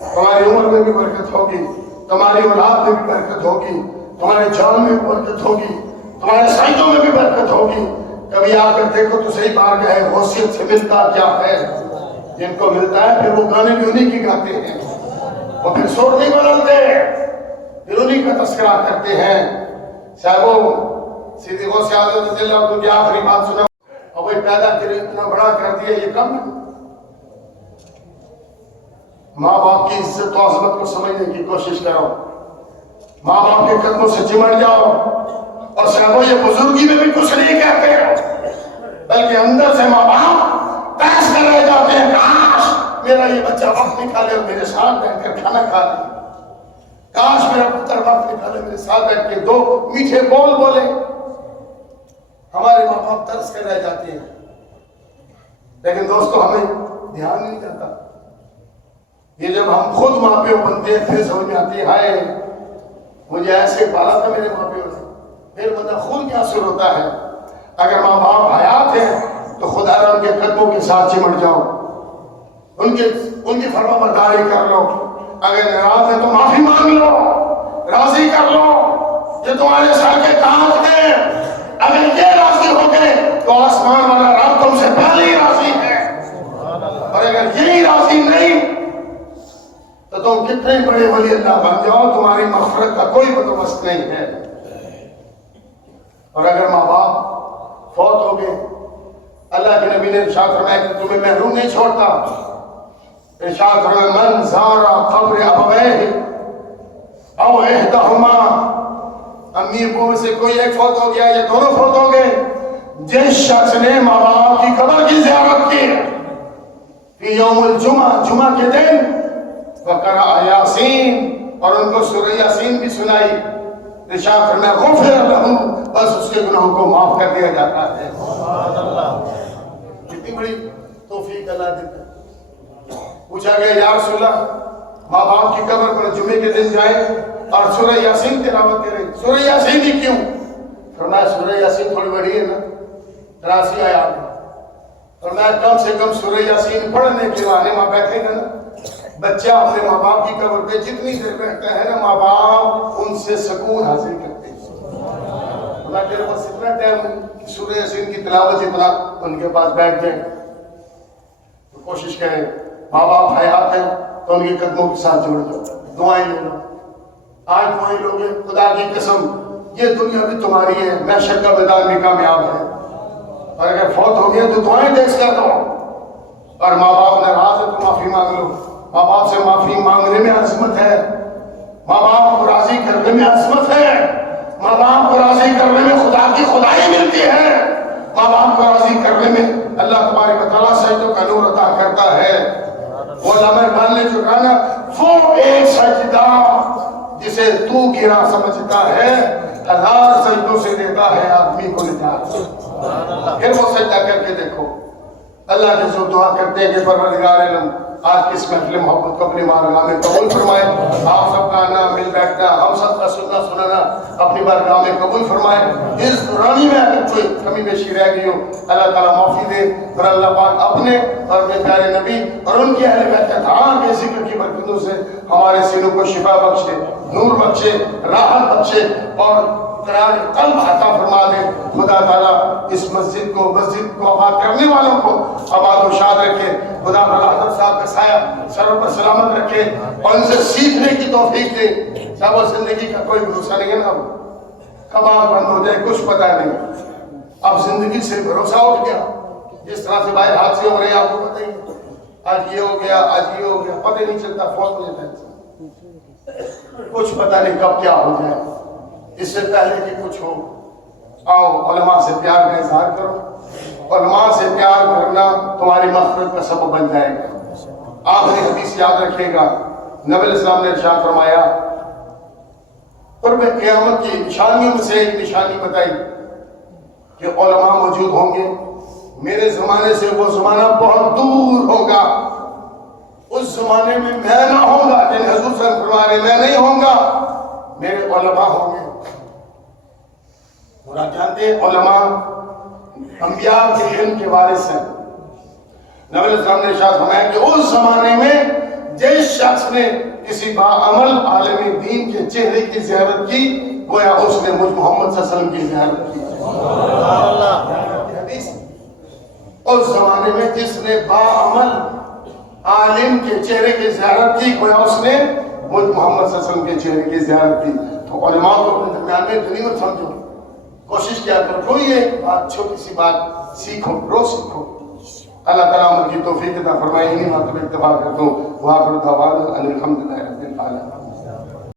تمہاری عمر میں بھی برکت ہوگی، تمہاری اولاد میں بھی برکت ہوگی، تمہارے جان میں بھی برکت ہوگی، تمہارے سائدوں میں بھی برکت ہوگی. کبھی آ کر دیکھو تو صحیح بار گئے غوثیت سے ملتا کیا ہے. جن کو ملتا ہے پھر وہ گانے بھی انہیں کی گاتے ہیں، وہ پھر سور نہیں بدلتے، پھر انہیں کا تذکرہ کرتے ہیں. صاحبوں سید غوث اعظم رضی اللہ عنہ کی آخری بات سنا، اور وہ پیدا کرے اتنا بڑا کر دیا، یہ کم ہے. ماں باپ کی عزت و عظمت کو سمجھنے کی کوشش کرو. ماں باپ کے قدموں سے چمٹ جاؤ. اور صاحبوں یہ بزرگی میں بھی کچھ نہیں کہتے، بلکہ اندر سے ماں باپ ترس کر رہ جاتے ہیں کاش میرا یہ بچہ وقت نکالے اور میرے ساتھ بیٹھ کر کھانا کھا لے. کاش میرا پتر وقت نکالے میرے ساتھ بیٹھ کے دو میٹھے بول بولے. ہمارے ماں باپ ترس کر رہ جاتے ہیں، لیکن دوستو ہمیں دھیان نہیں جاتا. یہ جب ہم خود ماں پیو بنتے ہیں پھر سمجھ میں آتی ہے ہائے مجھے ایسے پالا تھا میرے ماں پیو نے. پھر بندہ خون کیا سر ہوتا ہے. اگر ماں باپ حیات ہیں تو خدا را ان کے قدموں کے ساتھ چمٹ جاؤ، ان کی فرما برداری کر لو. اگر ناراض ہے تو معافی مانگ لو، راضی کر لو. یہ تمہارے سر کے تاج ہیں. اگر یہ راضی ہو گئے تو آسمان والا رب تم سے پہلے ہی راضی ہے. اور اگر یہی راضی نہیں تو تم کتنے بڑے ولی اللہ بن جاؤ تمہاری مغفرت کا کوئی بندوبست نہیں ہے. اور اگر ماں باپ فوت ہو گئے، اللہ کے نبی نے ارشاد فرمایا کہ تمہیں محروم نہیں چھوڑتا. ارشاد فرمایا من زار قبر ابویہ او احدہما، امی ابو میں سے کوئی ایک فوت ہو گیا یا دونوں فوت ہو گئے، جس شخص نے ماں باپ کی قبر کی زیارت کی فی یوم الجمعہ، جمعہ کے دن، وقرأ یاسین، اور ان کو سورہ یاسین بھی سنائی. ارشاد فرمایا غفر لہ، بس اس کے گناہوں کو معاف کر دیا جاتا ہے۔ سبحان اللہ، کتنی بڑی توفیق اللہ دیتا ہے۔ پوچھا گیا یا رسول اللہ، ماں باپ کی قبر پر جمعے کے دن جائیں اور سورہ یاسین تلاوت کریں، سورہ یاسین ہی کیوں؟ فرمایا سورہ یاسین تھوڑی بڑی ہے نا، 83 آیات ہے۔ فرمایا کم سے کم سورہ یاسین پڑھنے کے بہانے ماں بیٹھے گا نا، بچہ اپنے ماں باپ کی قبر پہ جتنی دیر بیٹھتا ہے نا، ماں باپ ان سے سکون حاصل کرتے ہیں۔ اللہ تیرے پاس اتنا ٹائم ہے کہ سورہ یاسین کی تلاوت جتنا ان کے پاس بیٹھ جائیں، تو کوشش کریں۔ ماں باپ حیات ہیں تو ان کے قدموں کے ساتھ جڑ جاؤ، دعائیں لو۔ آج دعائیں لوگے، خدا کی قسم یہ دنیا بھی تمہاری ہے، محشر کا میدان بھی کامیاب ہے، اور اگر فوت ہو گیا تو دعائیں دیکھ کر دو۔ اور ماں باپ ناراض ہے تو معافی مانگ لو، ماں باپ سے معافی مانگنے میں عظمت ہے، ماں باپ کو راضی کرنے میں عظمت ہے، ماں باپ کو راضی کرنے میں خدا کی خدائی ملتی ہے، ماں باپ کو راضی کرنے میں اللہ تبارک و تعالیٰ سجدوں کا نور عطا کرتا ہے۔ وہ علامہ اقبال نے جو کہا نا، وہ ایک سجدہ جسے تو گرا سمجھتا ہے، ہزار سجدوں سے دیتا ہے آدمی کو نجات۔ پھر وہ سجدہ کر کے دیکھو۔ اللہ کے جو دعا کرتے ہیں کہ پروردگار عالم آج کس محفل محبت کو اپنی بارگاہ میں قبول فرمائے، آپ سب کا آنا، مل بیٹھنا، ہم سب کا سننا سنانا اپنی بارگاہ میں قبول فرمائے۔ اس دورانی میں اگر کوئی کمی بیشی رہ گئی ہو، اللہ تعالیٰ معافی دے، اور اللہ پاک اپنے اور اپنے پیارے نبی اور ان کی اہل بیت اطہار کے ذکر کی برکتوں سے ہمارے سینوں کو شفا بخشے، نور بخشے، راحت بخشے اور قرار قلب عطا فرما دے۔ خدا تعالیٰ اس مسجد کو آباد کرنے والوں کو آباد و شاد رکھے، خدا حضرت صاحب کا سایہ سر پر سلامت رکھے اور ان سے سیکھنے کی توفیق دے۔ صاحب اور زندگی کا کوئی بھروسہ نہیں ہے نا، کب آنکھ بند ہو جائے کچھ پتہ نہیں۔ اب زندگی سے بھروسہ اٹھ گیا، جس طرح سے باہر حادثے ہو رہے ہیں آپ کو پتہ ہی ہے، آج یہ ہو گیا، آج یہ ہو گیا، پتہ نہیں چلتا، فوت ہو جاتا ہے، کچھ پتہ نہیں کب کیا ہو جائے۔ اس سے پہلے کہ کچھ ہو، آؤ علماء سے پیار کا اظہار کرو، علماء سے پیار کرنا تمہاری مغفرت کا سبب بن جائے گا۔ آخری حدیث یاد رکھیے گا، نبی علیہ السلام نے ارشاد فرمایا، قرب قیامت کی نشانیوں میں سے ایک نشانی بتائی کہ علماء موجود ہوں گے، میرے زمانے سے وہ زمانہ بہت دور ہوگا، اس زمانے میں میں نہ ہوں گا، جن حضور صلی اللہ علیہ وسلم فرما رہے میں نہیں ہوں گا، میرے علماء ہوں گے۔ اور آپ جانتے ہیں علماء انبیاء کے علم کے وارث ہیں۔ نبی علیہ السلام نے ارشاد فرمایا کہ اس زمانے میں جس شخص نے کسی باعمل عالم دین کے چہرے کی زیارت کی، گویا اس نے مجھ محمد صلی اللہ علیہ وسلم کی زیارت کی۔ حدیث اس زمانے میں جس نے باعمل عالم کے چہرے کی زیارت کی، گویا اس نے مجھ محمد صلی اللہ علیہ وسلم کے چہرے کی زیارت کی۔ تو علماء کو اپنے درمیان میں غنیمت سمجھو، کوشش کیا کرو، کوئی ایک بات چھوٹی سی بات سیکھو، روز سیکھو۔ اللہ تعالیٰ عمل کی توفیق عطا فرمائے۔ انہی باتوں پہ اتفاق کرتا ہوں۔ وآخر دعوانا ان الحمدللہ رب العالمین۔